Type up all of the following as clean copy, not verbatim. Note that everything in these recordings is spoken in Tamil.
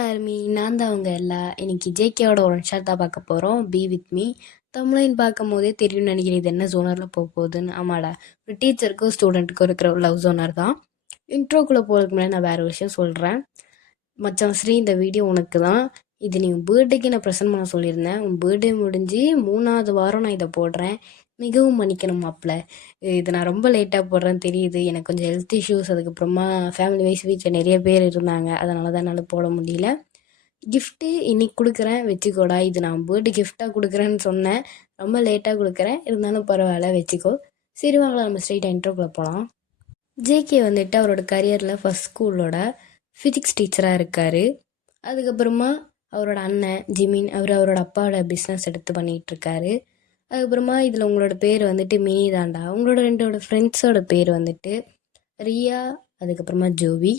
ஆர்மி நான் தான் அவங்க எல்லாம் இன்னைக்கு ஜேகேவோட ஒரு ஷாட் தான் பார்க்க போகிறோம். Be with me. தமிழின் பார்க்கும் போதே தெரியும்னு நினைக்கிறேன் இது என்ன ஜோனரில் போக போகுதுன்னு. ஆமாடா, ஒரு டீச்சருக்கும் ஸ்டூடெண்ட்டுக்கும் இருக்கிற ஒரு லவ் ஜோனர் தான். இன்ட்ரோக்குள்ளே போகிறதுக்கு முன்னாடி நான் வேறு விஷயம் சொல்கிறேன். மச்சான் ஸ்ரீ, இந்த வீடியோ உனக்கு தான். இது நீ உன் பர்த்டேக்கு நான் ப்ரெசென்ட் பண்ண சொல்லியிருந்தேன். உன் பர்த்டே முடிஞ்சு 3வது வாரம் நான் இதை போடுறேன். மிகவும் மன்னிக்கணும் மாப்பிள்ள. இது நான் ரொம்ப லேட்டாக போடுறேன்னு தெரியுது. எனக்கு கொஞ்சம் ஹெல்த் இஷ்யூஸ், அதுக்கப்புறமா ஃபேமிலி வைஸ் வீட்டில் நிறைய பேர் இருந்தாங்க, அதனால தான் என்னால் போட முடியல. கிஃப்ட்டு இன்னைக்கு கொடுக்குறேன், வச்சுக்கோடா. இது நான் பர்த்டே கிஃப்டாக கொடுக்குறேன்னு சொன்னேன். ரொம்ப லேட்டாக கொடுக்குறேன், இருந்தாலும் பரவாயில்ல, வச்சுக்கோ. சரி வாங்கலாம், நம்ம ஸ்ட்ரைட்டாக இன்ட்ரோக்குள்ளே போகலாம். ஜேகே வந்துட்டு அவரோட கரியரில் ஃபஸ்ட் ஸ்கூலோட ஃபிசிக்ஸ் டீச்சராக இருக்கார். அதுக்கப்புறமா அவரோட அண்ணன் ஜிமின், அவரோட அப்பாவோட பிஸ்னஸ் எடுத்து பண்ணிகிட்ருக்காரு. அதுக்கப்புறமா இதில் உங்களோட பேர் வந்துட்டு மினி தாண்டா. உங்களோட ரெண்டோட ஃப்ரெண்ட்ஸோட பேர் வந்துட்டு ரியா, அதுக்கப்புறமா ஜோவி.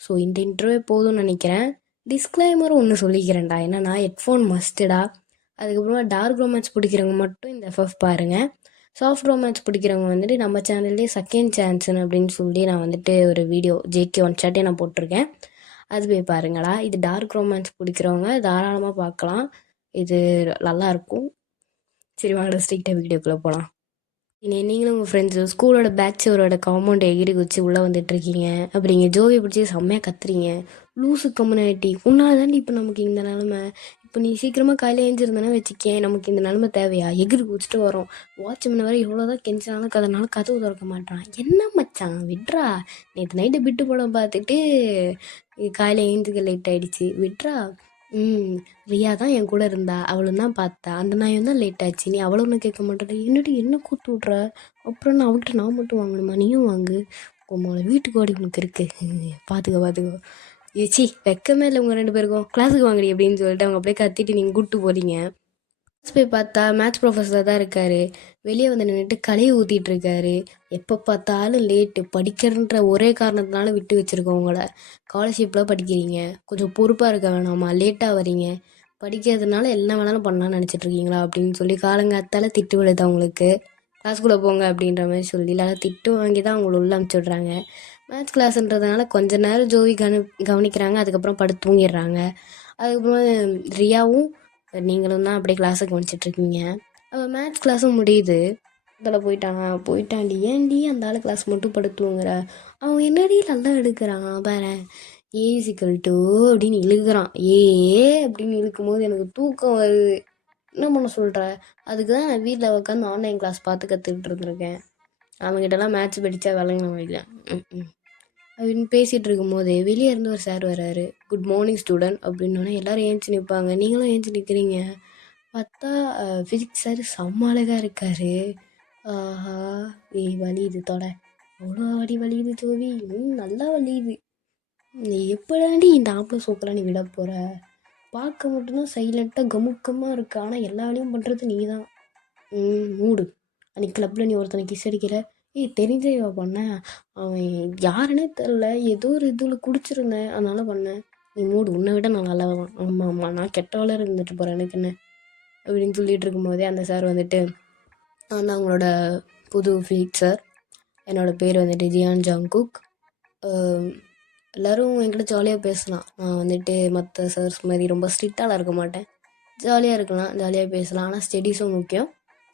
ஸோ இந்த இன்ட்ரோவே போதும்னு நினைக்கிறேன். டிஸ்க்ளைமரும் ஒன்று சொல்லிக்கிறேன்டா, என்னன்னா ஹெட்ஃபோன் மஸ்ட்டுடா. அதுக்கப்புறமா டார்க் ரொமான்ஸ் பிடிக்கிறவங்க மட்டும் இந்த எஃப்எஃப் பாருங்கள். சாஃப்ட் ரொமான்ஸ் பிடிக்கிறவங்க வந்துட்டு நம்ம சேனல்லே செகண்ட் சான்ஸ்னு அப்படின்னு சொல்லி நான் வந்துட்டு ஒரு வீடியோ ஜேகே ஒன் ஷாட்டே நான் போட்டிருக்கேன். அது போய் பாருங்களா. இது டார்க் ரொமான்ஸ் பிடிக்கிறவங்க தாராளமாக பார்க்கலாம், இது நல்லாயிருக்கும். சரி வாங்க ஸ்ட்ரைட்டாக வீடியோக்குள்ளே போகலாம். நீங்களும் உங்கள் ஃப்ரெண்ட்ஸு ஸ்கூலோட பேக் சவரோட காம்பவுண்ட் எகிரி வச்சு உள்ளே வந்துட்டுருக்கீங்க. அப்படிங்க ஜோவி பிடிச்சி செம்மையாக கத்துறீங்க. லூசு கம்யூனிட்டி உன்னால தாண்டி இப்போ நமக்கு இந்த நிலமை. இப்போ நீ சீக்கிரமாக காலையில் எழுந்திருந்தேன்னா வச்சுக்கேன், நமக்கு இந்த நிலமை தேவையா? எகிரி குதிச்சுட்டு வரோம். வாட்ச்மேன் வர எவ்வளோதான் கெஞ்சினாலும் கதனாலும் கதவு திறக்க மாட்டான். என்ன மச்சான் விட்றா, நேற்று நைட்டு பிட்டு படம் பார்த்துட்டு காலையில் எழுந்துக்க லேட் ஆகிடுச்சு, விட்றா. ரியா தான் என் கூட இருந்தா, அவளும் தான் பார்த்தா, அந்த நாயும் தான் லேட் ஆச்சு. நீ அவளை ஒன்றும் கேட்க மாட்டேன். என்னடி என்ன கூத்து விட்ற? அப்புறம் நான் அவகிட்ட நான் மட்டும் வாங்கணுமா? நீயும் வாங்கு. உங்களோட வீட்டுக்கு ஓடி உனக்கு இருக்கு, பார்த்துக்கோ. ஏச்சி வெக்கமே இல்லை உங்கள் 2 பேருக்கும். கிளாஸுக்கு வாங்கடி அப்படின்னு சொல்லிட்டு அவங்க அப்படியே கத்திட்டு நீங்கள் கூப்பிட்டு போகிறீங்க. போய் பார்த்தா மேத்ஸ் ப்ரொஃபஸர் தான் இருக்காரு. வெளியே வந்து நின்றுட்டு கலையை ஊற்றிட்டு இருக்காரு. எப்போ பார்த்தாலும் லேட்டு, படிக்கிறன்ற ஒரே காரணத்தினால விட்டு வச்சுருக்கோம் உங்களை. ஸ்காலர்ஷிப்பில் படிக்கிறீங்க, கொஞ்சம் பொறுப்பாக இருக்க வேணாமா? லேட்டாக வரீங்க, படிக்கிறதுனால என்ன வேணாலும் பண்ணலான்னு நினச்சிட்ருக்கீங்களா அப்படின்னு சொல்லி காலங்காத்தால திட்டு விடுது அவங்களுக்கு. கிளாஸ்குள்ளே போங்க அப்படின்ற மாதிரி சொல்லி இல்லை திட்டு வாங்கி தான் அவங்கள உள்ள அனுப்பிச்சி விட்றாங்க. மேத்ஸ் கிளாஸ்ன்றதுனால கொஞ்ச நேரம் ஜோவி கவனிக்கிறாங்க, அதுக்கப்புறம் படுத்து தூங்கிடுறாங்க. அதுக்கப்புறமா ரியாவும் நீங்களும் தான் அப்படியே கிளாஸை கவனிச்சிட்ருக்கீங்க. அவள் மேத்ஸ் கிளாஸும் முடியுது. அதில் போயிட்டாண்டி ஏன்டி அந்த ஆள் கிளாஸ் மட்டும் படுத்துவங்கிற? அவன் என்னடி நல்லா எடுக்கிறான் பாரு. ஏசிக்கல் டூ அப்படின்னு இழுக்கிறான். அப்படின்னு இழுக்கும் போது எனக்கு தூக்கம் வருது. என்ன பண்ண சொல்கிற? அதுக்கு தான் நான் வீட்டில் உட்காந்து ஆன்லைன் கிளாஸ் பார்த்து கற்றுக்கிட்டு இருந்திருக்கேன். அவங்ககிட்டலாம் மேத்ஸ் படித்தா விளங்கணும் இல்லை அப்படின்னு பேசிகிட்டு இருக்கும் போதே வெளியே இருந்து ஒரு சார் வர்றாரு. குட் மார்னிங் ஸ்டூடெண்ட் அப்படின்னோடனே எல்லோரும் ஏஞ்சி நிற்பாங்க. நீங்களும் ஏஞ்சி நிற்கிறீங்க. பார்த்தா ஃபிசிக்ஸ் சார் செம்ம அழகாக இருக்கார். ஆஹா, வலியுது தொட, அவ்வளோ அடி வலியுது ஜோவி. நல்லா வலியுது. நீ எப்படாண்டி இந்த ஆப்பிள் சோக்கெல்லாம் நீ விட போகிற? பார்க்க மட்டும்தான் சைலண்ட்டாக கமுக்கமாக இருக்கு, ஆனால் எல்லா வேலையும் பண்ணுறது நீ தான். மூடு. அன்றைக்கி கிளப்பில் நீ ஒருத்தனை கிஸ் அடிக்கிற. தெரிஞ்சவா பண்ணேன், அவன் யாருன்னே தெரில, ஏதோ ஒரு இதில் குடிச்சிருந்தேன், அதனால பண்ணேன். நீ மூடு, உன்னை விட நான் நல்லவன். ஆமாம், நான் கெட்டவள இருந்துட்டு போகிறேன், எனக்கு என்ன அப்படின்னு சொல்லிட்டு இருக்கும்போதே அந்த சார் வந்துட்டு, நான் தான் அவங்களோட புது ஃபிசிக்ஸ் சார், என்னோடய பேர் வந்துட்டு ஜியான் ஜாங்குக். எல்லோரும் என்கிட்ட ஜாலியாக பேசலாம். நான் வந்துட்டு மற்ற சார்ஸ் மாதிரி ரொம்ப ஸ்ட்ரிக்டாலாம் இருக்க மாட்டேன். ஜாலியாக இருக்கலாம், ஜாலியாக பேசலாம். ஆனால் ஸ்டடீஸும் முக்கியம்,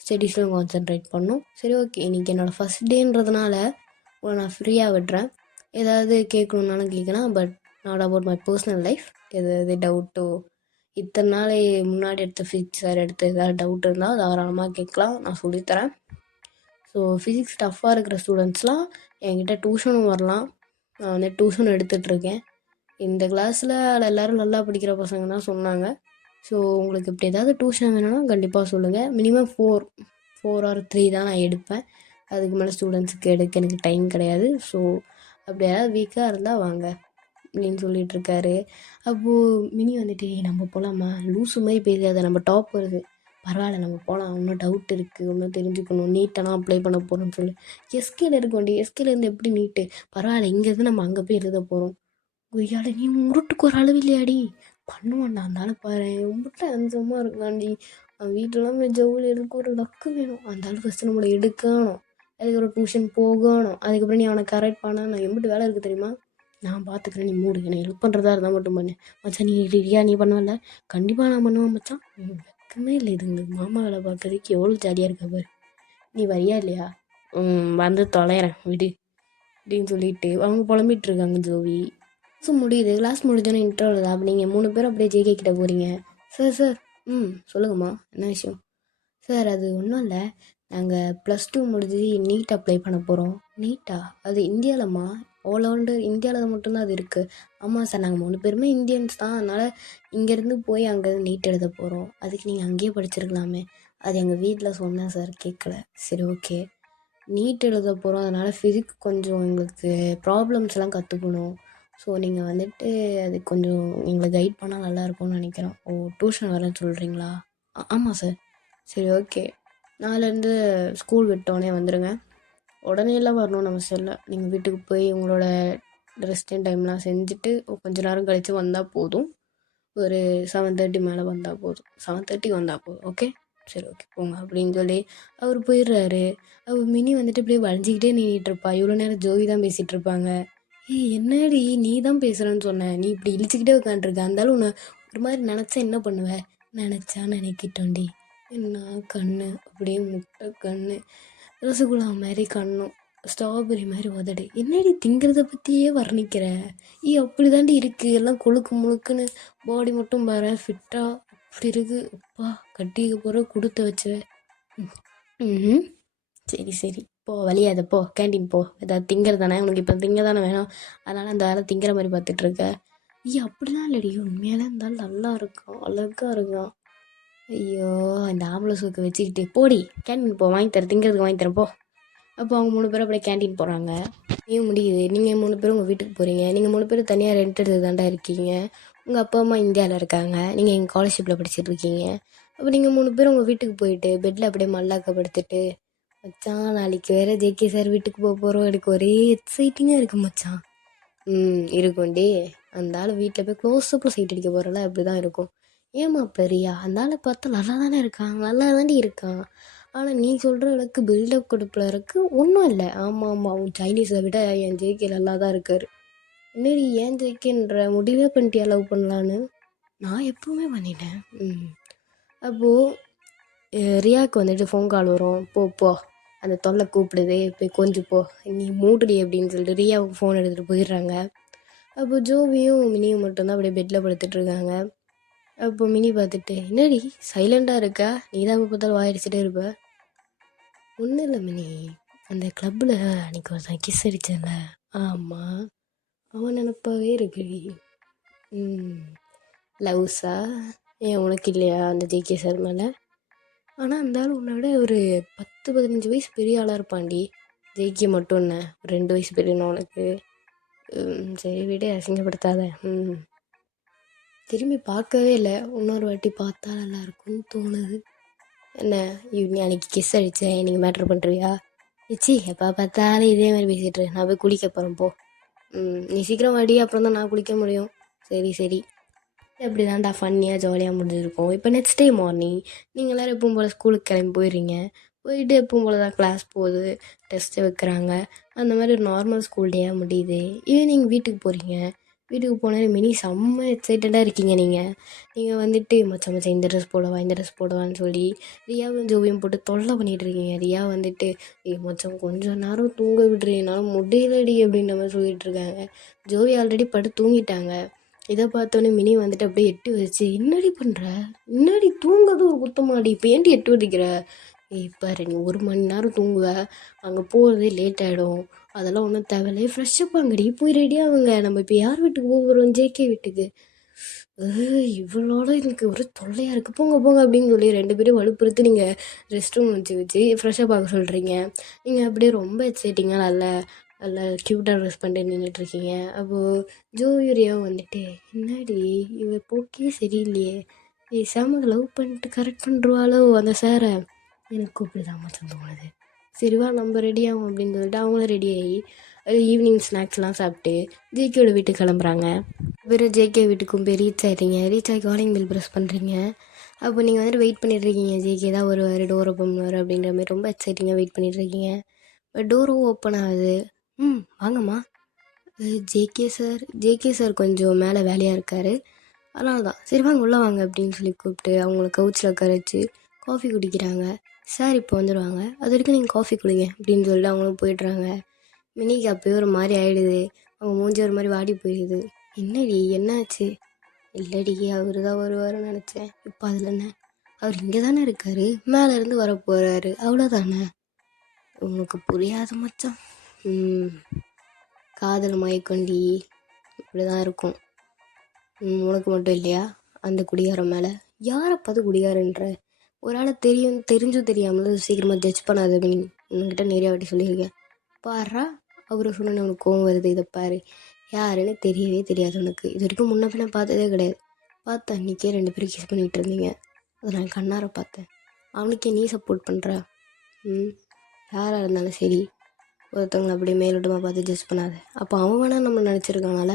ஸ்டடீஸில் கான்சென்ட்ரேட் பண்ணும். சரி ஓகே, இன்றைக்கி என்னோடய ஃபஸ்ட் டேன்றதுனால உங்களை நான் ஃப்ரீயாக விடுறேன். ஏதாவது கேட்கணுன்னாலும் கேட்கலாம், but not about my personal life. எதாவது டவுட்டோ, இத்தனை நாள் முன்னாடி எடுத்த ஃபிசிக்ஸ் சார் எடுத்து ஏதாவது டவுட் இருந்தால் தாராளமாக கேட்கலாம், நான் சொல்லித்தரேன். ஸோ ஃபிசிக்ஸ் டஃப்பாக இருக்கிற ஸ்டூடெண்ட்ஸ்லாம் என்கிட்ட டியூஷனும் வரலாம். நான் வந்து டியூஷன் எடுத்துகிட்ருக்கேன். இந்த கிளாஸில் எல்லோரும் நல்லா படிக்கிற பசங்க தான் சொன்னாங்க. ஸோ உங்களுக்கு இப்படி ஏதாவது டியூஷன் வேணும்னா கண்டிப்பாக சொல்லுங்கள். மினிமம் 4 or 3 தான் நான் எடுப்பேன். அதுக்கு மேலே ஸ்டூடெண்ட்ஸுக்கு எடுக்க எனக்கு டைம் கிடையாது. ஸோ அப்படி ஏதாவது வீக்காக இருந்தால் வாங்க அப்படின்னு சொல்லிகிட்ருக்காரு. அப்போது மினி வந்துட்டு நம்ம போகலாமா? லூஸு மாதிரி பேசாத, நம்ம டாப் வருது, பரவாயில்ல நம்ம போகலாம், இன்னும் டவுட் இருக்குது, இன்னும் தெரிஞ்சுக்கணும், நீட்டெல்லாம் அப்ளை பண்ண போகிறோம்னு சொல்லி. எஸ்கேல இருக்க வேண்டிய எஸ்கேலேருந்து எப்படி நீட்டு? பரவாயில்ல, இங்கேருந்து நம்ம அங்கே போய் எழுத போகிறோம். கொய்யாட நீ முருட்டுக்கு ஒரு அளவு இல்லையாடி? பண்ணுவான்டா அந்தால பாரு, ரொம்ப அஞ்சமாக இருக்காண்டி. அவன் வீட்டிலலாம் ஜவுளி எடுக்க ஒரு லக்கு வேணும். அந்தாலும் ஃபஸ்ட்டு நம்மளை எடுக்கணும், அதுக்கு ஒரு டியூஷன் போகணும், அதுக்கப்புறம் நீ அவனை கரெக்ட் பண்ண. நான் எம்பிட்டு வேலை இருக்குது தெரியுமா? நான் பார்த்துக்கிறேன், நீ மூடு. என்னை ஹெல்ப் பண்ணுறதா இருந்தால் மட்டும் பண்ணு. மச்சான் நீ ரெடியா? நீ பண்ணுவல? கண்டிப்பாக நான் பண்ணுவேன் மச்சான். வெக்கமே இல்லை இதுங்களுக்கு. மாமா வேலை பார்க்கறதுக்கு எவ்வளோ ஜாலியாக இருக்கா பாரு. நீ வரியா இல்லையா? வந்து தொலைகிறேன் விடு அப்படின்னு சொல்லிட்டு அவங்க புலம்பிட்டு இருக்காங்க ஜோவி. ஸோ முடியுது. கிளாஸ் முடிஞ்சோன்னே இன்டர்வல் தான். அப்போ நீங்கள் 3 பேரும் அப்படியே ஜேகே கிட்ட போகிறீங்க. Sir sir. சொல்லுங்கம்மா, என்ன விஷயம்? சார் அது ஒன்றும் இல்லை, நாங்கள் +2 முடிஞ்சு நீட் அப்ளை பண்ண போகிறோம். நீட்டா? அது இந்தியாவிலம்மா, ஆல் ஓவர் இந்தியாவில் மட்டும்தான் அது இருக்குது. ஆமாம் சார், நாங்கள் 3 பேருமே இந்தியன்ஸ் தான், அதனால் இங்கேருந்து போய் அங்கே நீட் எழுத போகிறோம். அதுக்கு நீங்கள் அங்கேயே படிச்சிருக்கலாமே. அது எங்கள் வீட்டில் சொன்னேன் சார், கேட்கல. சரி ஓகே, நீட் எழுத போகிறோம், அதனால் ஃபிசிக்ஸ் கொஞ்சம் எங்களுக்கு ப்ராப்ளம்ஸ்லாம் கற்றுக்கணும். ஸோ நீங்கள் வந்துட்டு அது கொஞ்சம் எங்களை கைட் பண்ணால் நல்லாயிருக்கும்னு நினைக்கிறோம். ஓ, டியூஷன் வரேன்னு சொல்கிறீங்களா? ஆமாம் சார். சரி ஓகே, நாளைலேருந்து ஸ்கூல் விட்டோடனே வந்துடுங்க. உடனேலாம் வரணும்னு அவசியம் இல்லை. நீங்கள் வீட்டுக்கு போய் உங்களோட ரெஸ்டிங் டைம்லாம் செஞ்சுட்டு கொஞ்சம் நேரம் கழித்து வந்தால் போதும். ஒரு 7:30 மேலே வந்தால் போதும். 7:30 வந்தால் போதும். ஓகே, சரி ஓகே போங்க அப்படின்னு சொல்லி அவர் போயிடுறாரு. அவர் மினி வந்துட்டு இப்படியே வளைஞ்சிக்கிட்டே நின்றுட்டுருப்பா. இவ்வளோ நேரம் ஜோவி தான் பேசிகிட்டு இருப்பாங்க. என்னடி நீ தான் பேசுகிறேன்னு சொன்னேன், நீ இப்படி இழிச்சிக்கிட்டே உட்காந்துருக்க. இருந்தாலும் உன்னை ஒரு மாதிரி நினச்சா என்ன பண்ணுவேன்? நினச்சா நினைக்கிட்டோண்டி. என்ன கண்ணு, அப்படியே முட்டை கண்ணு, ரசகுல்லா மாதிரி கண்ணும், ஸ்ட்ராபெரி மாதிரி உதடு. என்னடி திங்கிறத பற்றியே வர்ணிக்கிற? அப்படி தாண்டி இருக்குது. எல்லாம் கொழுக்கு முழுக்குன்னு பாடி மட்டும் பாரு ஃபிட்டாக அப்படி இருக்குது. அப்பா கட்டிக்க போகிற கொடுத்து வச்ச. சரி சரி போ, வழியாத போ, கேண்டீன் போ. ஏதாவது திங்கிற தானே உனக்கு, இப்போ திங்க தானே வேணும், அதனால் அந்த வேலை திங்கிற மாதிரி பார்த்துட்ருக்க. அப்படிலாம் இல்லடி, உண்மையாலே இருந்தாலும் நல்லா இருக்கும், அழகாக இருக்கும். ஐயோ, இந்த ஆம்பளை சோக்கு வச்சுக்கிட்டு போடி, கேண்டீன் போ, வாங்கி தரேன், திங்கிறதுக்கு வாங்கி தரேன் போ. அப்போ அவங்க 3 பேரும் அப்படியே கேண்டீன் போகிறாங்க. முடியுது. நீங்கள் 3 பேரும் உங்கள் வீட்டுக்கு போகிறீங்க. நீங்கள் 3 பேரும் தனியாக ரெண்ட் எடுத்து தாண்டா இருக்கீங்க. உங்கள் அப்பா அம்மா இந்தியாவில் இருக்காங்க, நீங்கள் எங்கள் ஸ்காலர்ஷிப்பில் படிச்சுட்டு இருக்கீங்க. அப்போ நீங்கள் 3 பேரும் உங்கள் வீட்டுக்கு போயிட்டு பெட்டில் அப்படியே மல்லாக்கப்படுத்திட்டு, மச்சான் நாளைக்கு வேறு ஜேகே சார் வீட்டுக்கு போக போகிறோம், எனக்கு ஒரே எக்ஸைட்டிங்காக இருக்குது மச்சான். இருக்கும்டி, அந்த ஆள் வீட்டில் போய் க்ளோஸ்அப்பில் சைட் அடிக்க போகிறல, அப்படி தான் இருக்கும். ஏம்மா பெரியா, அந்த ஆளை பார்த்தா நல்லா தானே இருக்கான், நல்லா தாண்டி இருக்கான். ஆனால் நீ சொல்கிற அளவுக்கு பில்டப் கொடுப்பில் இருக்கு ஒன்றும் இல்லை. ஆமாம் ஆமாம், அவன் சைனீஸை விட என் ஜேகே நல்லா தான் இருக்கார். என்னடி ஏன் ஜேகேன்ற முடிவே பண்ணிட்டியா லவ் பண்ணலான்னு? நான் எப்பவுமே பண்ணிட்டேன். அப்போது ரியாவுக்கு வந்துட்டு ஃபோன் கால் வரும். போ அந்த தொல்லை கூப்பிடுது, போய் கொஞ்சம் போ, நீ மூடுடி அப்படின்னு சொல்லிட்டு ரியாவுக்கு ஃபோன் எடுத்துகிட்டு போயிடுறாங்க. அப்போ ஜோவியும் மினியும் மட்டும்தான் அப்படியே பெட்டில் படுத்துட்ருக்காங்க. அப்போ மினி பார்த்துட்டு, என்னடி சைலண்டாக இருக்கா, நீ தான் இப்போ பார்த்தாலும் வாயடிச்சிட்டே இருப்ப. ஒன்றும் இல்லை மினி, அந்த கிளப்பில் அன்றைக்கி ஒருத்தன் கிஸ் அடித்தேன்ல, ஆமாம் அவன் நினப்பாவே இருக்குடி. லவ்ஸா? ஏன் உனக்கு இல்லையா அந்த ஜேகே சார் மேலே? ஆனால் அந்த ஆள் உன்னை விட ஒரு 10-15 வயசு பெரிய ஆளாக இருப்பான்டி. ஜேகே மட்டும் என்ன 2 வயசு பெரியணும் உனக்கு? சரி விட, அசிங்கப்படுத்தாத. திரும்பி பார்க்கவே இல்லை, இன்னொரு வாட்டி பார்த்தா நல்லா இருக்கும்னு தோணுது. என்ன நீ அன்றைக்கி கிஸ் அடித்தேன், நீங்கள் மேட்ரு பண்ணுறியா? சி, எப்போ பார்த்தாலும் இதே மாதிரி பேசிகிட்டு, நான் போய் குளிக்க போகிறேன் போ. நீ சீக்கிரம் வாடி, அப்புறம் தான் நான் குளிக்க முடியும். சரி சரி, அப்படி தான்டா ஃபன்னியாக ஜாலியாக முடிஞ்சிருக்கும். இப்போ நெக்ஸ்ட் டே மார்னிங் நீங்கள் எல்லோரும் எப்பவும் போல் ஸ்கூலுக்கு கிளம்பி போயிடுறீங்க. போயிட்டு எப்பவும் போல் தான் கிளாஸ் போகுது, டெஸ்ட்டு வைக்கிறாங்க, அந்த மாதிரி ஒரு நார்மல் ஸ்கூல் டேயாக முடியுது. ஈவினிங் வீட்டுக்கு போகிறீங்க. வீட்டுக்கு போனால் மினி செம்ம எக்ஸைட்டடாக இருக்கீங்க. நீங்கள் வந்துட்டு மச்சான் மச்சான் இந்த ட்ரெஸ் போடவா இந்த ட்ரெஸ் போடவான்னு சொல்லி ரியாவும் ஜோவியும் போட்டு தொல்லை பண்ணிகிட்டு இருக்கீங்க. ரியா வந்துட்டு மச்சான் கொஞ்சம் நேரம் தூங்க விடுறீங்கனாலும் முடியலடி அப்படின்ற மாதிரி சொல்லிகிட்டு இருக்காங்க. ஜோவி ஆல்ரெடி படுத்து தூங்கிட்டாங்க. இதை பார்த்தோன்னே மினி வந்துட்டு அப்படியே எட்டு வச்சு, என்னடி பண்ணுற, என்னடி தூங்குறது ஒரு குத்தமாடி, இப்போ ஏன்டி எட்டு வடிக்கிற? பாரு, நீ 1 மணி நேரம் தூங்குவ, அங்கே போகிறதே லேட் ஆகிடும், அதெல்லாம் ஒன்றும் தேவையில்லை, ஃப்ரெஷ்ஷப் ஆங்கடி, போய் ரெடியாகுங்க, நம்ம இப்போ யார் வீட்டுக்கு போகிறோம்? ஜேகே வீட்டுக்கு. இவளோட எனக்கு ஒரு தொல்லையாக இருக்குது, போங்க போங்க அப்படின்னு சொல்லி 2 பேரும் வலுப்புறுத்து நீங்கள் ரெஸ்ட் ரூம் வச்சு ஃப்ரெஷ்ஷப் ஆக சொல்கிறீங்க. நீங்கள் அப்படியே ரொம்ப எக்ஸைட்டிங்காக நல்லா க்யூட்டாக ட்ரெஸ் பண்ணிட்டு நின்றுட்டுருக்கீங்க. அப்போது ஜோவிரியாவும் வந்துட்டு, என்னடி இவ போக்கே சரியில்லையே, சாம லவ் பண்ணிட்டு கரெக்ட் பண்ணுறாளோ அந்த சாரை, எனக்கு இப்படிதான் மச்சம் தோணுது. சரிவா நம்ம ரெடி ஆகும் அப்படின்னு சொல்லிட்டு அவங்களும் ரெடி ஆகி ஈவினிங் ஸ்நாக்ஸ்லாம் சாப்பிட்டு ஜேகேயோட வீட்டுக்கு கிளம்புறாங்க. வேறு ஜேகே வீட்டுக்கும் போய் ரீச் ஆகிட்டீங்க. ரீச் ஆகி காலிங் பில் ப்ரெஸ் பண்ணுறீங்க. அப்போ நீங்கள் வந்துட்டு வெயிட் பண்ணிட்டுருக்கீங்க, ஜேகே தான் வருவார், டோர் ஓப்பன் பண்ணுவார் அப்படின்ற மாதிரி ரொம்ப எக்ஸைட்டிங்காக வெயிட் பண்ணிட்டுருக்கீங்க. டோரும் ஓப்பன் ஆகுது. வாங்கம்மா. ஜேகே சார் கொஞ்சம் மேலே வேலையாக இருக்கார். அதனால தான் சரி வாங்க உள்ளே வாங்க அப்படின்னு சொல்லி கூப்பிட்டு அவங்கள கவுச்சில் உட்கார வச்சு காஃபி குடிக்கிறாங்க. சார் இப்போ வந்துடுவாங்க, அது வரைக்கும் நீங்கள் காஃபி குடிங்க அப்படின்னு சொல்லிட்டு அவங்களும் போயிடுறாங்க. மினிக்கு அப்போயே ஒரு மாதிரி ஆகிடுது, அவங்க மூஞ்சி ஒரு மாதிரி வாடி போயிடுது. என்னடி என்னாச்சு? இல்லடி அவர் தான் வருவாருன்னு நினச்சேன், இப்போ அதில் என்ன, அவர் இங்கே தானே இருக்கார், மேலேருந்து வர போகிறாரு, அவ்வளோதானே. உனக்கு புரியாது மச்சான். காதல் மயக்கொண்டி இப்படி தான் இருக்கும். உனக்கு மட்டும் இல்லையா அந்த குடிகாரம் மேலே? யாரை பார்த்து குடிகாரன்ற? ஒரு ஆளை தெரிஞ்சும் தெரியாமல் சீக்கிரமாக ஜட்ஜ் பண்ணாத அப்படின்னு உங்ககிட்ட நிறையா வாட்டி சொல்லியிருக்கேன். பாரா அவரை சொன்ன உனக்கு கோவம் வருது. இதை பாரு, யாருன்னு தெரியவே தெரியாது உனக்கு. இது வரைக்கும் முன்ன பின்ன பார்த்ததே கிடையாது. பார்த்தா அன்றைக்கே 2 பேரும் கிஸ் பண்ணிகிட்டு இருந்தீங்க, அதை நான் கண்ணார பார்த்தேன். அவனுக்கே நீ சப்போர்ட் பண்ணுற? யாராக இருந்தாலும் சரி, ஒருத்தவங்களை அப்படியே மேலோட்டமாக பார்த்து ஜட்ஜ் பண்ணாத. அப்போ அவன் வேணால் நம்ம நினச்சிருக்கானால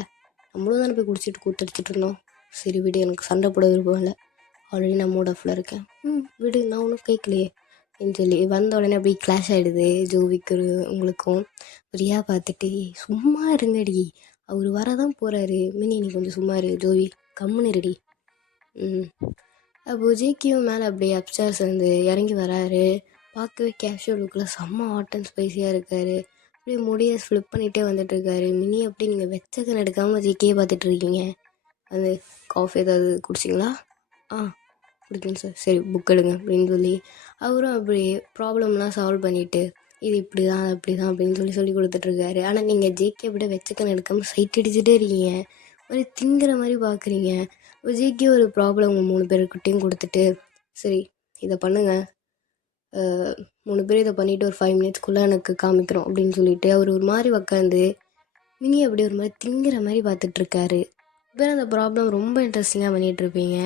நம்மளும் தானே போய் குடிச்சிட்டு கூத்தடிச்சிட்டு இருந்தோம். சரி விடு, எனக்கு சண்டை போட விருப்பம் இல்லை, ஆல்ரெடி நான் மூட் ஆஃபில் இருக்கேன். விடு, நான் ஒன்றும் கேட்கலையே அப்படின்னு சொல்லி வந்த உடனே அப்படி கிளாஷ் ஆகிடுது ஜோவிக்கு உங்களுக்கும். பிரியா பார்த்துட்டு சும்மா இருங்கடி, அவர் வரதான் போகிறாரு, மினி நீ கொஞ்சம் சும்மா இரு, ஜோவி கம்முன்னு இருடி. அப்போது ஜேக்கியும் மேலே அப்படியே அப்ஸ்டார்ஸ் வந்து இறங்கி வராரு. பார்க்கவே கேஷுவல் லுக்கில் செம்ம ஹாட் அண்ட் ஸ்பைஸியாக இருக்கார். அப்படியே முடியை ஃப்ளிப் பண்ணிகிட்டே வந்துட்டுருக்காரு. மினி அப்படியே நீங்கள் வெச்சக்கன் எடுக்காமல் ஜேக்கியே பார்த்துட்ருக்கீங்க. அது காஃபி ஏதாவது குடிச்சிங்களா? குடிக்கணும் சார். சரி புக் எடுங்க அப்படின்னு சொல்லி அவரும் அப்படியே ப்ராப்ளம்லாம் சால்வ் பண்ணிவிட்டு இது இப்படி தான் அப்படி தான் அப்படின்னு சொல்லி கொடுத்துட்ருக்காரு. ஆனால் நீங்கள் ஜேகே அப்படியே வெச்சக்கன் எடுக்காமல் சைட் அடிச்சுட்டே இருக்கீங்க, ஒரு திங்கிற மாதிரி பார்க்குறீங்க. ஜேகே ஒரு ப்ராப்ளம் உங்கள் 3 பேருக்கிட்டையும் கொடுத்துட்டு சரி இதை பண்ணுங்கள், 3 பேரும் இதை பண்ணிவிட்டு ஒரு 5 மினிட்ஸ்க்குள்ளே எனக்கு காமிக்கிறோம் அப்படின்னு சொல்லிட்டு அவர் ஒரு மாதிரி உக்காந்து மினி அப்படியே ஒரு மாதிரி திங்கிற மாதிரி பார்த்துட்ருக்காரு. பேர் அந்த ப்ராப்ளம் ரொம்ப இன்ட்ரெஸ்டிங்காக பண்ணிகிட்ருப்பீங்க.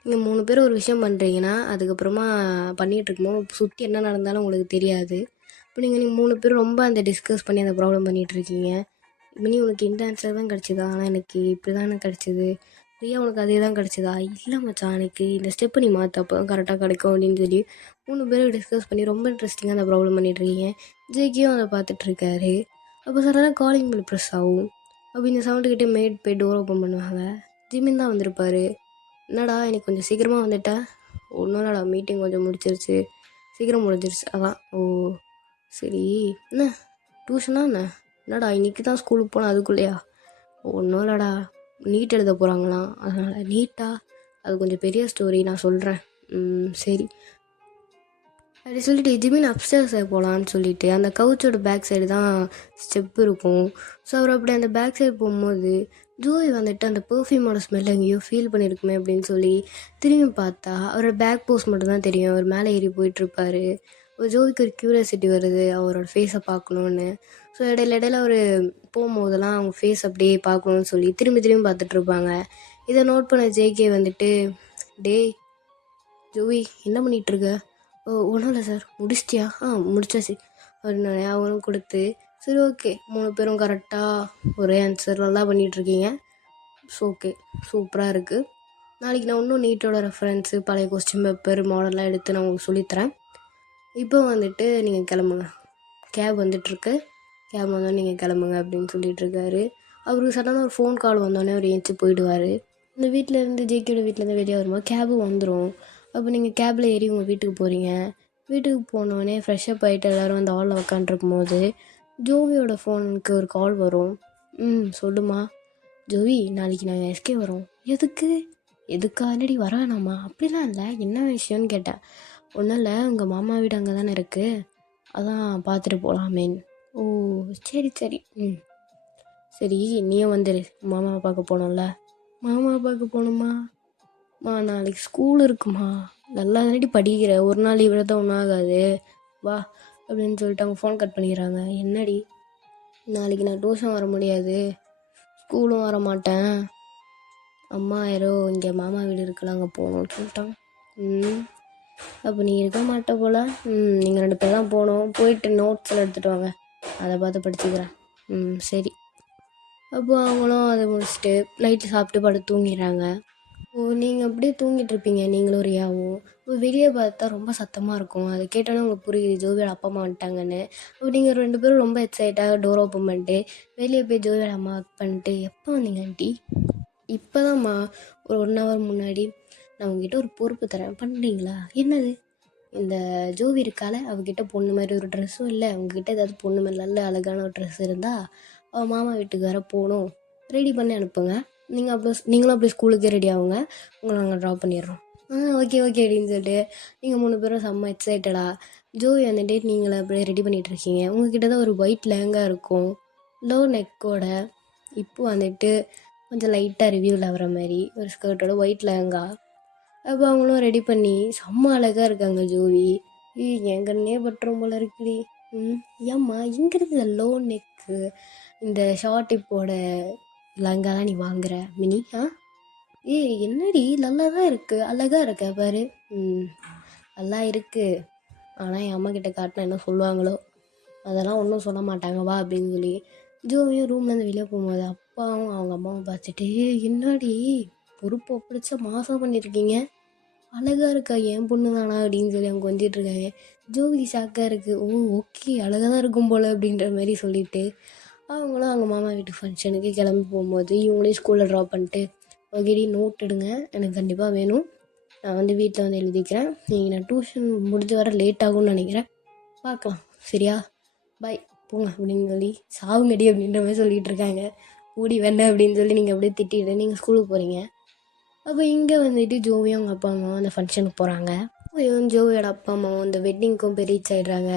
நீங்கள் 3 பேர் ஒரு விஷயம் பண்ணுறீங்கன்னா அதுக்கப்புறமா பண்ணிகிட்ருக்கும்போது சுற்றி என்ன நடந்தாலும் உங்களுக்கு தெரியாது. இப்போ நீங்கள் 3 பேரும் ரொம்ப அந்த டிஸ்கஸ் பண்ணி அந்த ப்ராப்ளம் பண்ணிகிட்ருக்கீங்க. மினி உனக்கு இந்த ஆன்சர் தான் கிடச்சிதா? ஆனால் எனக்கு இப்படி தானே கிடச்சிது. பிரியா உனக்கு அதே தான் கிடச்சிதா? இல்லை மச்சான், எனக்கு இந்த ஸ்டெப்பை நீ மாற்ற அப்போ தான் கரெக்டாக கிடைக்கும் அப்படின்னு சொல்லி 3 பேரும் டிஸ்கஸ் பண்ணி ரொம்ப இன்ட்ரெஸ்டிங்காக அந்த ப்ராப்ளம் பண்ணிகிட்ருக்கீங்க. ஜேக்கியும் அதை பார்த்துட்ருக்காரு. அப்போ சடனாக காலிங் பில் ப்ரெஸ் ஆகும். அப்போ இந்த சவுண்டுக்கிட்டே மேட் போய் டோர் ஓப்பன் பண்ணுவாங்க. ஜிமின் தான் வந்திருப்பார். என்னடா எனக்கு கொஞ்சம் சீக்கிரமாக வந்துட்டேன்? ஒன்றும் இல்லடா, மீட்டிங் கொஞ்சம் முடிச்சிருச்சு, சீக்கிரம் முடிஞ்சிருச்சு அதான். ஓ சரி, என்ன டியூஷனா என்ன? என்னடா இன்றைக்கி தான் ஸ்கூலுக்கு போனேன் அதுக்குள்ளேயா? ஒன்றும் இல்லைடா, நீட் எழுத போகிறாங்களாம், அதனால். நீட்டா? அது கொஞ்சம் பெரிய ஸ்டோரி, நான் சொல்கிறேன். சரி அப்படி சொல்லிட்டு ஜிமின் அப்ஸ்டேர்ஸ் போகலான்னு சொல்லிட்டு அந்த கவுச்சோட பேக் சைடு தான் ஸ்டெப் இருக்கும். ஸோ அவர் அப்படி அந்த பேக் சைடு போகும்போது ஜோவி வந்துட்டு அந்த பெர்ஃப்யூமோட ஸ்மெல் எங்கேயோ ஃபீல் பண்ணியிருக்குமே அப்படின்னு சொல்லி திரும்பி பார்த்தா அவரோட பேக் போஸ்ட் மட்டும் தான் தெரியும். அவர் மேலே ஏறி போயிட்டுருப்பாரு. ஒரு ஜோவிக்கு ஒரு க்யூரியாசிட்டி வருது அவரோட ஃபேஸை பார்க்கணுன்னு. ஸோ இடையில அவர் போகும்போதெல்லாம் அவங்க ஃபேஸ் அப்படியே பார்க்கணுன்னு சொல்லி திரும்பி பார்த்துட்ருப்பாங்க. இதை நோட் பண்ண ஜேகே வந்துட்டு டே ஜோவி என்ன பண்ணிகிட்ருக்க? ஒன்றும் இல்லை சார். முடிச்சிட்டியா? முடிச்சாச்சு அப்படின்னு அவரும் கொடுத்து சரி ஓகே 3 பேரும் கரெக்டாக ஒரே ஆன்சர் நல்லா பண்ணிகிட்ருக்கீங்க. ஸோ ஓகே, சூப்பராக இருக்குது. நாளைக்கு நான் இன்னும் நீட்டோட ரெஃபரன்ஸு பழைய கொஸ்டின் பேப்பர் மாடல்லாம் எடுத்து நான் உங்களுக்கு சொல்லித்தரேன். இப்போ வந்துட்டு நீங்கள் கிளம்புங்க, கேப் வந்துட்டுருக்கு, கேப் வந்தோடனே நீங்கள் கிளம்புங்க அப்படின்னு சொல்லிகிட்ருக்காரு. அவருக்கு சடனாக ஒரு ஃபோன் கால் வந்தோடனே அவர் ஏஞ்சி போயிடுவார். இந்த வீட்டிலேருந்து ஜேகேயோட வீட்டிலேருந்து வெளியே வரும்போது கேபும் வந்துடும். அப்போ நீங்கள் கேபில் ஏறி உங்கள் வீட்டுக்கு போகிறீங்க. வீட்டுக்கு போனோடனே ஃப்ரெஷ்ஷப் ஆகிட்டு எல்லோரும் அந்த ஹாலில் உக்காண்ட்ருக்கும் போது ஜோவியோட ஃபோனுக்கு ஒரு கால் வரும். சொல்லுமா? ஜோவி நாளைக்கு நாங்கள் எஸ்கே வரோம். எதுக்கு ஆல்ரெடி வரானாமா? அப்படிலாம் இல்லை, என்ன விஷயம்னு கேட்டேன். ஒன்றும் இல்லை, உங்கள் மாமா வீடு அங்கே தானே இருக்குது, அதான் பார்த்துட்டு போகலாமேன். ஓ சரி சரி நீயும் வந்துடு, மாமாவை பார்க்க போகணும்ல. மாமாவை பார்க்க போகணுமா? நாளைக்கு ஸ்கூல் இருக்குமா? நல்லா தானடி படிக்கிற, ஒரு நாள் லீவில் தான் ஒன்றும் ஆகாது, வா அப்படின்னு சொல்லிட்டு அவங்க ஃபோன் கட் பண்ணிடுறாங்க. என்னடி? நாளைக்கு நான் டியூஷன் வர முடியாது, ஸ்கூலும் வர மாட்டேன், அம்மா யாரோ இங்கே மாமா வீடு இருக்குல்ல அங்கே போகணும்னு சொல்லிட்டாங்க. அப்போ நீ இருக்க மாட்ட போல். நீங்கள் 2 பேர் தான் போகணும், போயிட்டு நோட்ஸ் எல்லாம் எடுத்துகிட்டு வாங்க, அதை பார்த்து படிச்சுக்கிறேன். சரி. அப்போ அவங்களும் அதை முடிச்சுட்டு நைட்டு சாப்பிட்டு படுத்து தூங்கிடுறாங்க. ஓ! நீங்க அப்படியே தூங்கிட்டு இருப்பீங்க நீங்களும் ரியாவும். இப்போ வெளிய பார்த்தா ரொம்ப சத்தமா இருக்கும். அத கேட்டோனே உங்களுக்கு புரியுது ஜோவியோட அப்பா, அம்மா வந்துட்டாங்கன்னு. அப்ப நீங்க 2 பேரும் ரொம்ப எக்ஸைட்டா டோர் ஓப்பன் பண்ணிட்டு, வெளிய போய் ஜோவியோட அம்மா ஹக் பண்ணிட்டு, "எப்போ வந்தீங்க ஆன்ட்டி?" "இப்பதாம்மா ஒரு 1 ஹவர் முன்னாடி. நான் உங்ககிட்ட ஒரு பொறுப்பு தரேன். பண்றீங்களா?" "என்னது?" "இந்த ஜோவி இருக்கால, அவகிட்ட பொண்ணு மாரி ஒரு ட்ரெஸ்ஸும் இல்ல. உங்ககிட்ட ஏதாவது பொண்ணு மாரி நல்ல அழகான ஒரு ட்ரெஸ் இருந்தா, அவ மாமா வீட்டுக்கு வேற போணும். ரெடி பண்ணி அனுப்புங்க. நீங்களும் அப்படியே ஸ்கூலுக்கே ரெடி ஆகுங்க. உங்கள நாங்க ட்ராப் பண்ணிடுறோம்." ஓகே ஓகே அப்படின்னு சொல்லிட்டு நீங்கள் 3 பேரும் செம்ம எக்ஸைட்டடா ஜோவி வந்துட்டு நீங்கள அப்படியே ரெடி பண்ணிட்டு இருக்கீங்க. உங்ககிட்ட தான் ஒரு ஒயிட் லேங்கா இருக்கும், லோ நெக்கோட. இப்போ வந்துட்டு கொஞ்சம் லைட்டாக ரிவ்யூவில் வர மாதிரி ஒரு ஸ்கர்ட்டோட ஒயிட் லேங்கா. அப்போ அவங்களும் ரெடி பண்ணி செம்ம அழகாக இருக்காங்க ஜோவி. என் கண்ணே பட்டுரும் போல இருக்குடி. ஏம்மா இங்கே இருக்குது லோ நெக்கு இந்த ஷார்ட் இப்போட லெஹங்காலாம் நீ வாங்குற மினி? என்னடி நல்லா தான் இருக்கு, அழகா இருக்க பாரு. நல்லா இருக்கு. ஆனால் என் அம்மா கிட்ட காட்டினா என்ன சொல்லுவாங்களோ, அதெல்லாம் ஒன்றும் சொல்ல மாட்டாங்க வா அப்படின்னு சொல்லி ஜோவியும் ரூம்லேருந்து வெளியே போகும்போது அப்பாவும் அவங்க அம்மாவும் பார்த்துட்டு, என்னடி பொறுப்பு ஒப்படைச்சா மாசம் பண்ணியிருக்கீங்க, அழகா இருக்கா என் பொண்ணு தானா அப்படின்னு சொல்லி அவங்க கொஞ்சிட்டு இருக்காங்க. ஜோவி ஷாக்காக இருக்குது. ஓ ஓகே அழகாக தான் இருக்கும் போல் அப்படின்ற மாதிரி சொல்லிட்டு அவங்களும் அவங்க மாமா வீட்டு ஃபங்க்ஷனுக்கு கிளம்பி போகும்போது இவங்களையும் ஸ்கூலில் ட்ராப் பண்ணிட்டு, ஓகேடி நோட் எடுங்க, எனக்கு கண்டிப்பாக வேணும், நான் வந்து வீட்டில் வந்து எழுதிக்கிறேன், நீங்கள் நான் டியூஷன் முடிஞ்ச வர லேட் ஆகும்னு நினைக்கிறேன், பார்க்கலாம் சரியா, பாய் போங்க அப்படின்னு சொல்லி சாவுங்கடி அப்படின்ற மாதிரி சொல்லிகிட்டு இருக்காங்க. ஓடி வேண்டாம் அப்படின்னு சொல்லி நீங்கள் அப்படியே திட்டிட்டு நீங்கள் ஸ்கூலுக்கு போகிறீங்க. அப்போ இங்கே வந்துட்டு ஜோவியும் அவங்க அப்பா அம்மாவும் அந்த ஃபங்க்ஷனுக்கு போகிறாங்க. ஜோவியோட அப்பா அம்மாவும் அந்த வெட்டிங்க்கும் போய் ரீச் ஆகிடுறாங்க.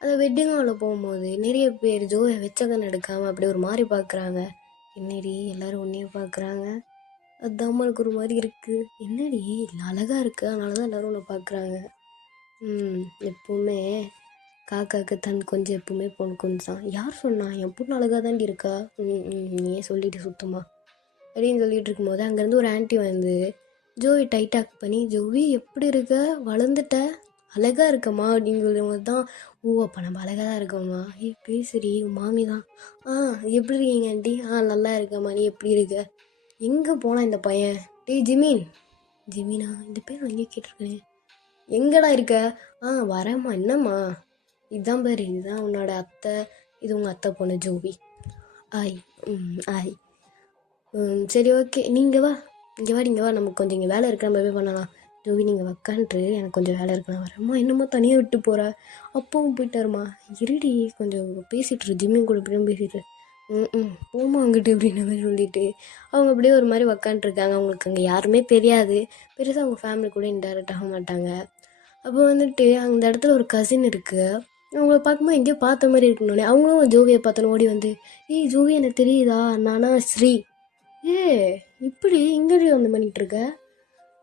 அந்த வெட்டிங் ஹாலில் போகும்போது நிறைய பேர் ஜோவியை வெச்சகன் எடுக்காமல் அப்படியே ஒரு மாதிரி பார்க்குறாங்க. என்னடி எல்லாரும் ஒன்றையே பார்க்குறாங்க, அது அம்மாவுக்கு ஒரு மாதிரி இருக்குது, என்னடி அழகாக இருக்குது அதனால தான் எல்லோரும் ஒன்று பார்க்குறாங்க. எப்போவுமே காக்காக்கு தன் கொஞ்சம் எப்பவுமே பொண்ணு கொஞ்சம் தான். யார் சொன்னா என் பொண்ணு அழகாக தாண்டி இருக்கா, நீயே சொல்லிட்டு சுத்தமா அப்படின்னு சொல்லிட்டு இருக்கும்போது அங்கேருந்து ஒரு ஆன்ட்டி வந்து ஜோவி டைட்டாக் பண்ணி, ஜோவி எப்படி இருக்க, வளர்ந்துட்ட, அழகாக இருக்கம்மா அப்படின்னு சொல்லும்போது தான், ஓ அப்போ நம்ம அழகாக தான் இருக்கோம்மா, பேசுறி உன் மாமி தான். எப்படி இருக்கீங்க ஆண்டி? நல்லா இருக்கம்மா, நீ எப்படி இருக்க, எங்கே போனா இந்த பையன், டேய் ஜிமீன். ஜிமீனா இந்த பேர் எங்கே கேட்டிருக்கேன், எங்கடா இருக்க? வரேம்மா, என்னம்மா, இதுதான் பாரு, இதுதான் உன்னோட அத்தை, இது உங்கள் அத்தை பொண்ணு ஜோவி. ஆய் ஆய் சரி ஓகே, நீங்கள் வா இங்கே வா, நீங்கள் வா, நமக்கு கொஞ்சம் இங்கே வேலை இருக்கு, நம்ம போய் பண்ணலாம். ஜோவி நீங்கள் வக்கான்ட்டு எனக்கு கொஞ்சம் வேலை இருக்கு, நான் வரேம்மா. என்னம்மா தனியாக விட்டு போகிற, அப்பாவும் போயிட்டாருமா, இருடி கொஞ்சம் பேசிட்டுரு, ஜிம்மியும் கூட இப்படியும் பேசிட்டு போமா அங்கிட்டு அப்படின்ற மாதிரி சொல்லிட்டு அவங்க அப்படியே ஒரு மாதிரி உக்காண்ட்ருக்காங்க. அவங்களுக்கு அங்கே யாருமே தெரியாது, பெருசாக அவங்க ஃபேமிலி கூட இன்டெரக்ட் ஆக மாட்டாங்க. அப்போ வந்துட்டு அந்த இடத்துல ஒரு கசின் இருக்குது, அவங்கள பார்க்கும்போது எங்கேயோ பார்த்த மாதிரி இருக்கணும்னே அவங்களும் ஜோவியை பார்த்தோன்னு ஓடி வந்து, ஜோவி எனக்கு தெரியுதா, நானா ஸ்ரீ. இப்படி இங்கடி வந்து பண்ணிகிட்ருக்க,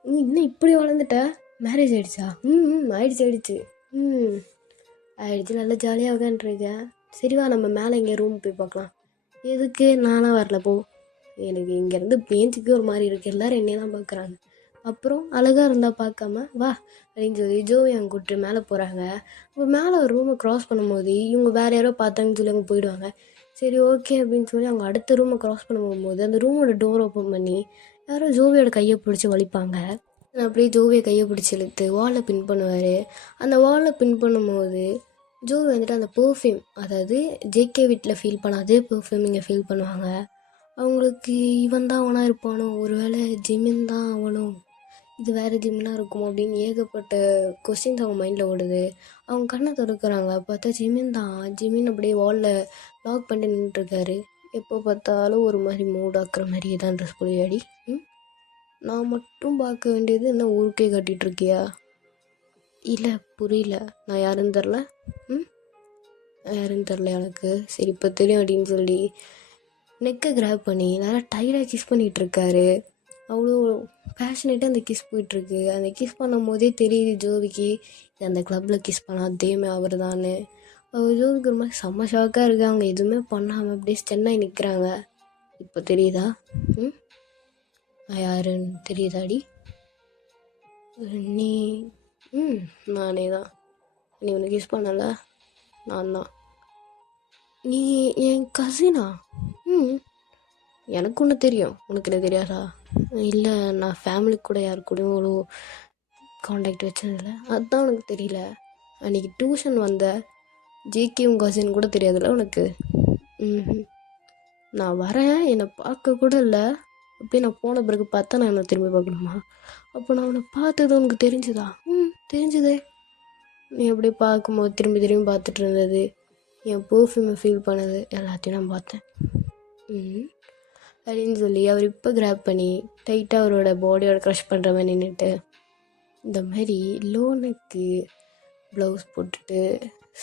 இன்னும் இப்படி வளர்ந்துட்ட, மேரேஜ் ஆகிடுச்சா? ஆயிடுச்சு ஆயிடுச்சு, நல்லா ஜாலியாக உட்காந்துருக்கேன். சரிவா நம்ம மேலே இங்கே ரூம் போய் பார்க்கலாம். எதுக்கு, நானாக வரல போ, எனக்கு இங்கேருந்து பேஞ்சுக்கே ஒரு மாதிரி இருக்குது, எல்லோரும் என்னையே தான் பார்க்குறாங்க, அப்புறம் அழகாக இருந்தால் பார்க்காம வா அப்படின்னு சொல்லி ஜோவி அவங்க கூப்பிட்டு மேலே போகிறாங்க. இப்போ மேலே ஒரு ரூமை க்ராஸ் பண்ணும்போது இவங்க வேறு யாரோ பார்த்தாங்கன்னு சொல்லி அவங்க போயிடுவாங்க. சரி ஓகே அப்படின்னு சொல்லி அவங்க அடுத்த ரூமை க்ராஸ் பண்ண போகும்போது அந்த ரூமோட டோர் ஓப்பன் பண்ணி யாரோ ஜோவியோட கையை பிடிச்சி வலிப்பாங்க. அப்படியே ஜோவியை கையை பிடிச்சி இழுத்து வாலில் பின் பண்ணுவார். அந்த வாலில் பின் பண்ணும்போது ஜோவி வந்துட்டு அந்த பெர்ஃப்யூம், அதாவது ஜேகே வீட்டில் ஃபீல் பண்ண அதே பெர்ஃப்யூம் இங்கே ஃபீல் பண்ணுவாங்க. அவங்களுக்கு இவன் தான் அவனாக இருப்பானோ, ஒரு வேளை ஜிமின் தான் அவனும், இது வேறு ஜிம்லாம் இருக்கும் அப்படின்னு ஏகப்பட்ட கொஸ்டின்ஸ் அவங்க மைண்டில் ஓடுது. அவங்க கண்ணை திறக்கிறாங்க, பார்த்தா ஜிமின் தான். ஜிமின் அப்படியே வாலில் லாக் பண்ணிட்டு நின்றுட்டுருக்காரு. எப்போ பார்த்தாலும் ஒரு மாதிரி மூடாக்குற மாதிரியே தான் ட்ரெஸ் போடுவியாடி, நான் மட்டும் பார்க்க வேண்டியது என்ன ஊருக்கே கட்டிகிட்ருக்கியா, இல்லை புரியல, நான் யாருன்னு தெரில, யாருன்னு தெரில எனக்கு, சரி இப்போ தெரியும் அப்படின்னு சொல்லி நெக்கை கிராப் பண்ணி நல்லா டைட்டாக கிஸ் பண்ணிகிட்ருக்காரு. அவ்வளோ பேஷனேட்டாக அந்த கிஸ் போயிட்டுருக்கு. அந்த கிஸ் பண்ணும் போதே தெரியுது ஜோவிக்கு அந்த கிளப்பில் கிஸ் பண்ண அதேமே அவர் தானே. ஜோவிக்கு ஒரு மாதிரி செம்ம ஷாக்காக இருக்குது. அவங்க எதுவுமே பண்ணாமல் அப்படியே ஸ்டென்னாகி நிற்கிறாங்க. இப்போ தெரியுதா, யாருன்னு தெரியுதாடி, நீ நானே தான், நீ ஒன்று கிஸ் பண்ணல, நான் தான், நீ என் கசினா, எனக்கு ஒன்று தெரியும், உனக்கு என்ன தெரியாதா, இல்லை, நான் ஃபேமிலி கூட யார் கூடயும் அவ்வளோ காண்டாக்ட் வச்சதில்ல. அதுதான் உனக்கு தெரியல. அன்றைக்கி டியூஷன் வந்த ஜிகே உங்கள் கசின் கூட தெரியாதுல்ல உனக்கு? ம். நான் வரேன், என்னை பார்க்க கூட இல்லை. அப்படியே நான் போன பிறகு பார்த்தா நான் என்னை திரும்பி பார்க்கணுமா? அப்போ நான் உன்னை பார்த்தது உனக்கு தெரிஞ்சுதா? தெரிஞ்சுதே. நீ அப்படியே பார்க்கும்போது திரும்பி திரும்பி பார்த்துட்டு இருந்தது, என் பர்ஃப்யூமை ஃபீல் பண்ணது எல்லாத்தையும் நான் பார்த்தேன். அப்படின்னு சொல்லி அவர் இப்போ கிராப் பண்ணி டைட்டாக அவரோட பாடியோட க்ரஷ் பண்ணுற மாதிரி நின்றுட்டு, இந்த மாதிரி லோனுக்கு ப்ளவுஸ் போட்டுட்டு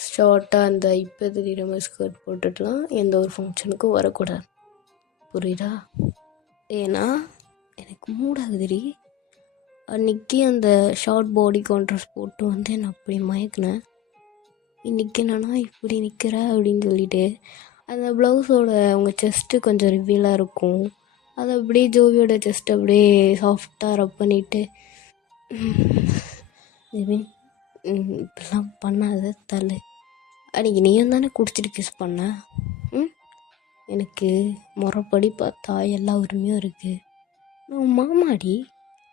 ஷார்ட்டாக அந்த இப்போ தெரியுற மாதிரி ஸ்கர்ட் போட்டுட்டுலாம் எந்த ஒரு ஃபங்க்ஷனுக்கும் வரக்கூடாது, புரியுதா? ஏன்னா எனக்கு மூடாகுதுடி. அன்றைக்கி அந்த ஷார்ட் பாடி கான்ட்ராஸ்ட் போட்டு வந்து நான் அப்படி மயக்கினேன். இன்றைக்கி என்னன்னா இப்படி நிற்கிற அப்படின்னு சொல்லிட்டு அந்த ப்ளவுஸோட அவங்க செஸ்ட்டு கொஞ்சம் ரிவீலாக இருக்கும். அதை அப்படியே ஜோவியோட செஸ்ட் அப்படியே சாஃப்டாக ரப் பண்ணிவிட்டு, இப்படிலாம் பண்ணாத தலை. அன்றைக்கி நீயும் தானே குடிச்சிட்டு கிஸ் பண்ண. எனக்கு முறைப்படி பார்த்தா எல்லா உரிமையும் இருக்குது. நான் மாமாடி.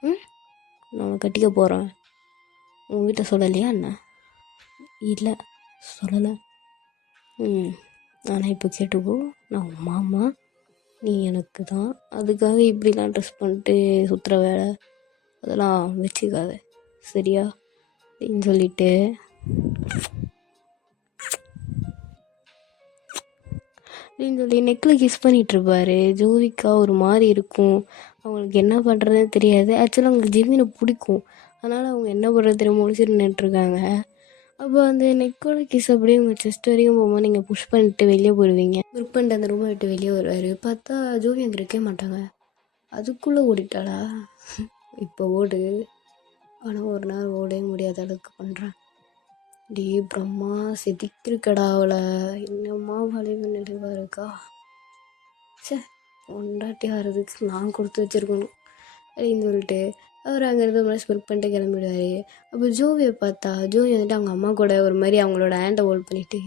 நான் உன்னை கட்டிக்க போகிறேன். உங்கள் வீட்டை சொல்லலையா என்ன? இல்லை, சொல்லலை. ஆனால் இப்போ கேட்டுக்கோ, நான் உன் மாமா, நீ எனக்கு தான். அதுக்காக இப்படிலாம் ட்ரெஸ் பண்ணிட்டு சுற்றுற வேலை அதெல்லாம் வச்சுக்காத, சரியா? அப்படின்னு சொல்லிட்டு அப்படின்னு சொல்லி நெக்கில் கிஸ் பண்ணிகிட்ருப்பாரு. ஜோவிக்கா ஒரு மாதிரி இருக்கும், அவங்களுக்கு என்ன பண்ணுறதுன்னு தெரியாது. ஆக்சுவலாக அவங்களுக்கு ஜிமினை பிடிக்கும், அதனால் அவங்க என்ன பண்ணுறது தெரியாம முடிச்சுட்டு நின்றுட்டுருக்காங்க. அப்போ அந்த நெக்கோட கிஸ் அப்படியே உங்கள் செஸ்ட் வரைக்கும் போகும்போது நீங்கள் புஷ் பண்ணிட்டு வெளியே போயிடுவீங்க. குரூப் பண்ணிட்டு அந்த ரூமை விட்டு வெளியே வருவார். பார்த்தா ஜோவி அங்கே இருக்கவே மாட்டாங்க. அதுக்குள்ளே ஓடிட்டாளா? இப்போ ஓடு. ஆனால் ஒரு நாள் ஓடவே முடியாத அளவுக்கு பண்ணுறேன். டி பிரம்மா செதுக்கிருக்கடா அவளை. என்னம்மா வளைவு நெளிவாக இருக்கா. சே, பொண்டாட்டி ஆகிறதுக்கு நான் கொடுத்து வச்சுருக்கணும் அப்படின்னு சொல்லிட்டு அவர் அங்கேருந்து ஒரு மாதிரி ஸ்பெண்ட் பண்ணிட்டு கிளம்பிடுவார். அப்போ ஜோவியை பார்த்தா ஜோவி வந்துட்டு அவங்க அம்மா கூட ஒரு மாதிரி அவங்களோட ஹேண்டை ஹோல்ட் பண்ணிவிட்டு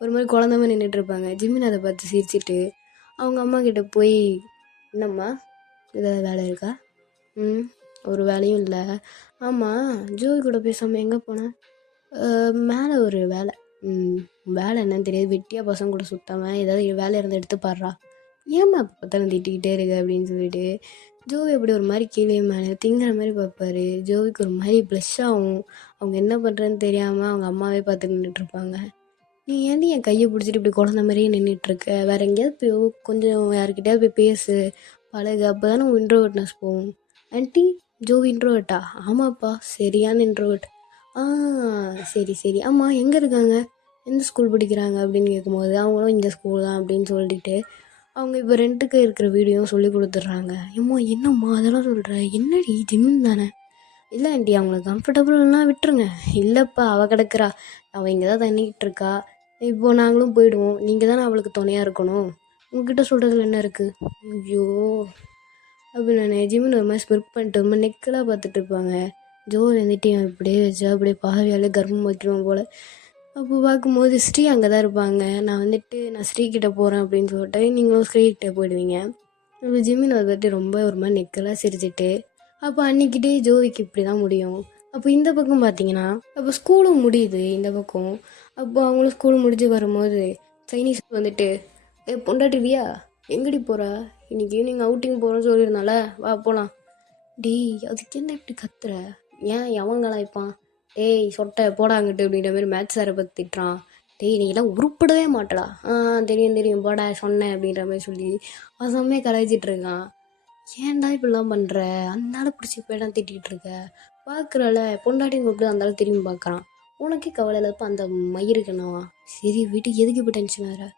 ஒரு மாதிரி குழந்த மாதிரி நின்றுட்டுருப்பாங்க. ஜிமின் அதை பார்த்து சிரிச்சிட்டு அவங்க அம்மா கிட்டே போய், என்னம்மா ஏதாவது வேலை இருக்கா? ஒரு வேலையும் இல்லை. ஆமாம், ஜோவி கூட பேசாமல் எங்கே போனேன்? மேலே ஒரு வேலை. வேலை என்னன்னு தெரியாது, வெட்டியாக பசங்க கூட சுத்தாமல் ஏதாவது வேலை இருந்து எடுத்து பாடுறா. ஏம்மா இப்போ பார்த்தாலும் திட்டிக்கிட்டே இருக்கு அப்படின்னு சொல்லிட்டு ஜோவி அப்படி ஒரு மாதிரி கீழே மேலே திங்கிற மாதிரி பார்ப்பாரு. ஜோவிக்கு ஒரு மாதிரி ப்ளஷ் ஆகும். அவங்க என்ன பண்ணுறதுன்னு தெரியாமல் அவங்க அம்மாவே பார்த்து நின்றுட்டுருப்பாங்க. நீ ஏன்டி என் கையை பிடிச்சிட்டு இப்படி குழந்த மாதிரியே நின்றுட்டுருக்க? வேறு எங்கேயாவது போய் கொஞ்சம் யாருக்கிட்டையாவது போய் பேசு, பழகு, அப்போ தானே உன் இன்ட்ரோவர்ட்னஸ் போகும். ஆன்ட்டி, ஜோவி இன்ட்ரோவர்ட்டா? ஆமாப்பா, சரியான இன்ட்ரோவர்ட். சரி சரி. ஆமாம், எங்கே இருக்காங்க, எந்த ஸ்கூல் படிக்கிறாங்க அப்படின்னு கேட்கும்போது அவங்களும் இந்த ஸ்கூல் தான் அப்படின்னு சொல்லிட்டு அவங்க இப்போ ரெண்ட்டுக்கு இருக்கிற வீடியோவும் சொல்லி கொடுத்துட்றாங்க. ஏம்மா என்னம்மா அதெல்லாம் சொல்கிற? என்னடி ஜிம்மின் தானே? இல்லை ஆண்டி, அவங்களுக்கு கம்ஃபர்டபுள்லாம் விட்டுருங்க. இல்லைப்பா, அவள் கிடக்குறா, அவள் இங்கே தான் தண்ணிக்கிட்டு இருக்கா. இப்போது நாங்களும் போயிடுவோம், நீங்கள் தானே அவளுக்கு துணையாக இருக்கணும். உங்ககிட்ட சொல்கிறதுல என்ன இருக்குது? ஐயோ அப்படி நான் ஜிம்மின் ஒரு மாதிரி ஸ்பெர்க் பண்ணிட்டு ரொம்ப நெக்கலாக பார்த்துட்டு இருப்பாங்க. ஜோ வந்துட்டு இப்படியே வச்சா அப்படியே பாவியால் கர்ப்பம் வைக்கிறோம் போல். அப்போ பார்க்கும்போது ஸ்ரீ அங்கே தான் இருப்பாங்க. நான் ஸ்ரீகிட்ட போகிறேன் அப்படின்னு சொல்லிட்டு நீங்களும் ஸ்ரீகிட்ட போயிடுவீங்க. அப்போ ஜிம்மின் அதை பற்றி ரொம்ப ஒரு மாதிரி நெக்கலாக சிரிச்சிட்டு, அப்போ அன்றைக்கிட்டே ஜோவிக்கு இப்படி தான் முடியும். அப்போ இந்த பக்கம் பார்த்தீங்கன்னா அப்போ ஸ்கூலும் முடியுது இந்த பக்கம். அப்போ அவங்களும் ஸ்கூல் முடிஞ்சு வரும்போது சைனீஸ் வந்துட்டு, பொண்டாட்டிவியா எங்கடி போகிறா? இன்றைக்கி ஈவினிங் அவுட்டிங் போகிறோன்னு சொல்லியிருந்தால, வா போகலாம். அதுக்கு என்ன இப்படி கத்துற? ஏன் எவங்களாம் வைப்பான்? சொட்டை போடாங்கிட்டு அப்படின்ற மாதிரி மேட்ச் சாரை பற்றி திட்டுறான். நீங்களாம் உருப்படவே மாட்டடா. தெரியும் போடா சொன்னேன் அப்படின்ற மாதிரி சொல்லி செம்மையாக கலாய்ச்சிட்டு இருக்கான். ஏன்டா இப்படிலாம் பண்ணுற? அந்தால பிடிச்சி போய்டான் திட்டிகிட்டு இருக்க. பார்க்குறல பொண்டாட்டியும் கூப்பிட்டு அந்தாலும் திரும்பி பார்க்குறான். உனக்கே கவலை இல்லைப்பா அந்த மயிருக்குண்ணா. சரி வீட்டுக்கு எதுக்கு இப்போ டென்ஷன் வேறு?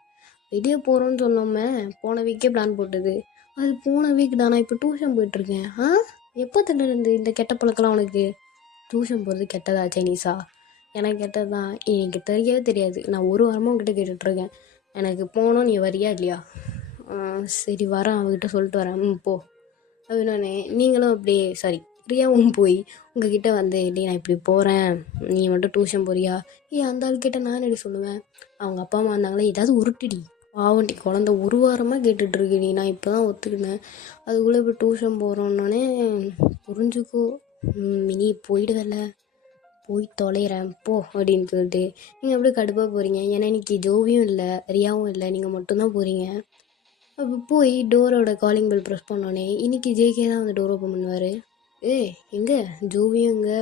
வெளியே போகிறோன்னு சொன்னோமே, போன வீக்கே பிளான் போட்டது. அது போன வீக் தான். நான் இப்போ டியூஷன் போயிட்டுருக்கேன். எப்போ இருந்து இந்த கெட்ட பழக்கெல்லாம் உனக்கு? டியூஷன் போகிறது கெட்டதா சைனீஸா? எனக்கு கெட்டது தான். எனக்கு தெரியவே தெரியாது. நான் ஒரு வாரமாக உங்ககிட்ட கேட்டுட்ருக்கேன், எனக்கு போகணும், நீ வரியா இல்லையா? சரி வரேன், அவங்ககிட்ட சொல்லிட்டு வரேன், போ அப்படின்னே. நீங்களும் அப்படியே சாரி பிரியாவும் போய் உங்ககிட்ட வந்து, இல்லை நான் இப்படி போகிறேன், நீ மட்டும் டியூஷன் போறியா? அந்த ஆள்கிட்ட நான் எப்படி சொல்லுவேன்? அவங்க அப்பா அம்மா இருந்தாங்களே, ஏதாவது உருட்டிடி, பாவண்டி குழந்த ஒரு வாரமாக கேட்டுட்ருக்குடி. நான் இப்போ தான் ஒத்துக்கினேன். அதுக்குள்ளே இப்போ டியூஷன் போகிறோன்னொன்னே புரிஞ்சுக்கோ. மினி போயிடுவல்ல, போய் தொலைகிறேன் போ அப்படின்னு சொல்லிட்டு நீங்கள் அப்படியே கடுப்பாக போகிறீங்க. ஏன்னா இன்னைக்கு ஜோவியும் இல்லை, ரியாவும் இல்லை, நீங்கள் மட்டும்தான் போகிறீங்க. அப்போ போய் டோரோட காலிங் பெல் ப்ரெஸ் பண்ணோன்னே இன்னைக்கு ஜேகே தான் வந்து டோர் ஓப்பன் பண்ணுவார். எங்கே ஜோவியும் எங்கே,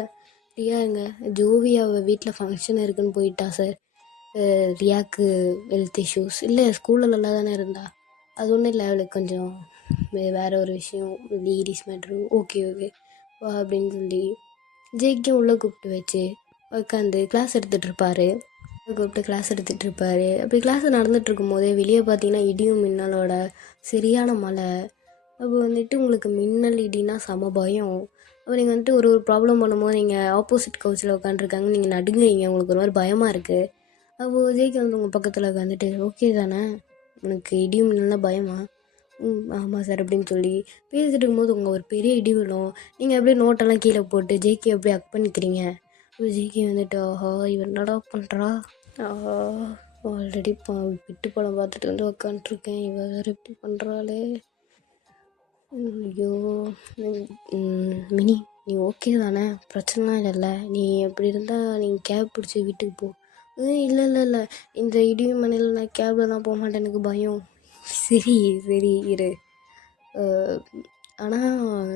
ரியா எங்கே? ஜோவி அவள் வீட்டில் ஃபங்க்ஷன் இருக்குன்னு போயிட்டா சார். ரியாவுக்கு ஹெல்த் இஷ்யூஸ் இல்லை, ஸ்கூலில் நல்லா தானே இருந்தா. அது ஒன்றும் இல்லை, அவளுக்கு கொஞ்சம் வேறு ஒரு விஷயம், லேடிஸ் மேட்ரு. ஓகே ஓகே வா அப்படின்னு சொல்லி ஜேகே உள்ளே கூப்பிட்டு வச்சு உட்காந்து கிளாஸ் எடுத்துகிட்ருப்பாரு. கூப்பிட்டு கிளாஸ் எடுத்துகிட்ருப்பாரு. அப்படி கிளாஸ் நடந்துகிட்ருக்கும் போதே வெளியே பார்த்தீங்கன்னா இடியும் மின்னலோட சரியான மழை. அப்போ வந்துட்டு உங்களுக்கு மின்னல் இடினா செம பயம். அப்போ நீங்கள் வந்துட்டு ஒரு ஒரு ப்ராப்ளம் பண்ணும்போது நீங்கள் ஆப்போசிட் கவுச்சில் உட்காந்துருக்காங்க, நீங்கள் நடுங்குறீங்க, உங்களுக்கு ஒரு மாதிரி பயமாக இருக்குது. அப்போது ஜேகே வந்து உங்கள் பக்கத்தில் உட்காந்துட்டு ஓகே தானே, உனக்கு இடியும் மின்னல்னா பயமா? ஆமாம் சார் அப்படின்னு சொல்லி பேசிட்டு இருக்கும்போது உங்கள் ஒரு பெரிய இடி விழும். நீங்கள் அப்படியே நோட்டெல்லாம் கீழே போட்டு ஜேகே அப்படியே அக் பண்ணிக்கிறீங்க. ஜேகே வந்துட்டு ஆஹா இவன் என்னடா பண்ணுறா, ஆஹா ஆல்ரெடி விட்டு படம் பார்த்துட்டு வந்து உக்காண்ட்ருக்கேன், இவ வேறு இப்படி பண்ணுறாளே, ஐயோ. மினி நீ ஓகே தானே, பிரச்சனைலாம் இல்லைல்ல, நீ எப்படி இருந்தால் நீங்கள் கேப் பிடிச்சி வீட்டுக்கு போ. இல்லை இல்லை இல்லை, இந்த இடியும் மண்ணில் நான் கேப்லலாம் போக மாட்டேன், எனக்கு பயம். சரி சரி இரு. ஆனால்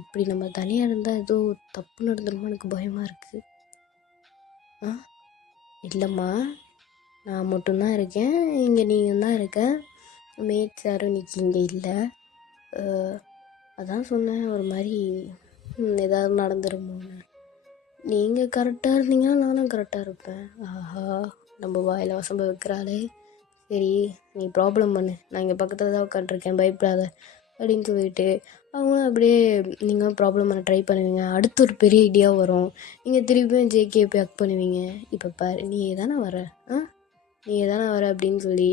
இப்படி நம்ம தனியாக இருந்தால் ஏதோ தப்பு நடந்துருமோ, எனக்கு பயமாக இருக்குது. இல்லைம்மா, நான் மட்டும்தான் இருக்கேன் இங்கே, நீங்கள் தான் இருக்க, மேட்ஸ் யாரும் இன்னைக்கு இங்கே இல்லை. அதான் சொன்னேன் ஒரு மாதிரி ஏதாவது நடந்துருமோன்னு. நீங்கள் கரெக்டாக இருந்தீங்கன்னா நானும் கரெக்டாக இருப்பேன். ஆஹா நம்ம வாயில் வசம்ப வைக்கிறாளே. சரி நீ ப்ராப்ளம் பண்ணு, நான் இங்கே பக்கத்தில் தான் உட்காண்ட்ருக்கேன், பயப்படாத அப்படின்னு சொல்லிட்டு அவங்களும் அப்படியே நீங்கள் ப்ராப்ளம் பண்ண ட்ரை பண்ணுவீங்க. அடுத்து ஒரு பெரிய ஐடியா வரும், நீங்கள் திருப்பியும் ஜேகே போய் அக் பண்ணுவீங்க. இப்போ பாரு நீ தானே வர, நீ தானே வர அப்படின்னு சொல்லி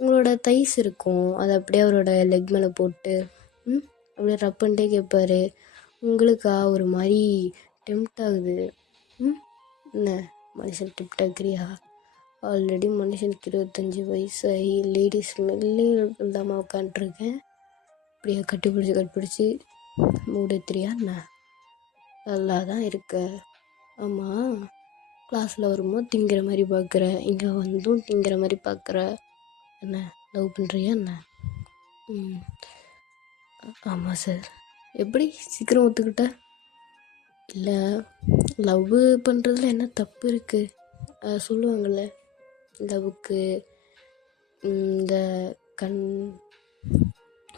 உங்களோட தைஸ் இருக்கும், அதை அப்படியே அவரோட லெக் மேலே போட்டு அப்படியே ரப் பண்ணிட்டே கேட்பாரு. உங்களுக்கா ஒரு மாதிரி டெம்ட் ஆகுது. என்ன மனுஷன் டெம்ட் ஆகுறியா? ஆல்ரெடி மனுஷனுக்கு 25 வயசாகி லேடிஸ் மேலே இல்லாமல் உட்காண்ட்ருக்கேன், அப்படியே கட்டிப்பிடிச்சி மூடத்திரியா என்ன? நல்லா தான் இருக்க. ஆமாம், கிளாஸில் வரும்போது திங்கிற மாதிரி பார்க்குற, இங்கே வந்தும் திங்கிற மாதிரி பார்க்குற, என்ன லவ் பண்ணுறியா என்ன? ஆமாம் சார். எப்படி சீக்கிரம் ஒத்துக்கிட்ட? இல்லை, லவ் பண்ணுறதுல என்ன தப்பு இருக்குது? சொல்லுவாங்கள்ல, லவ்வுக்கு இந்த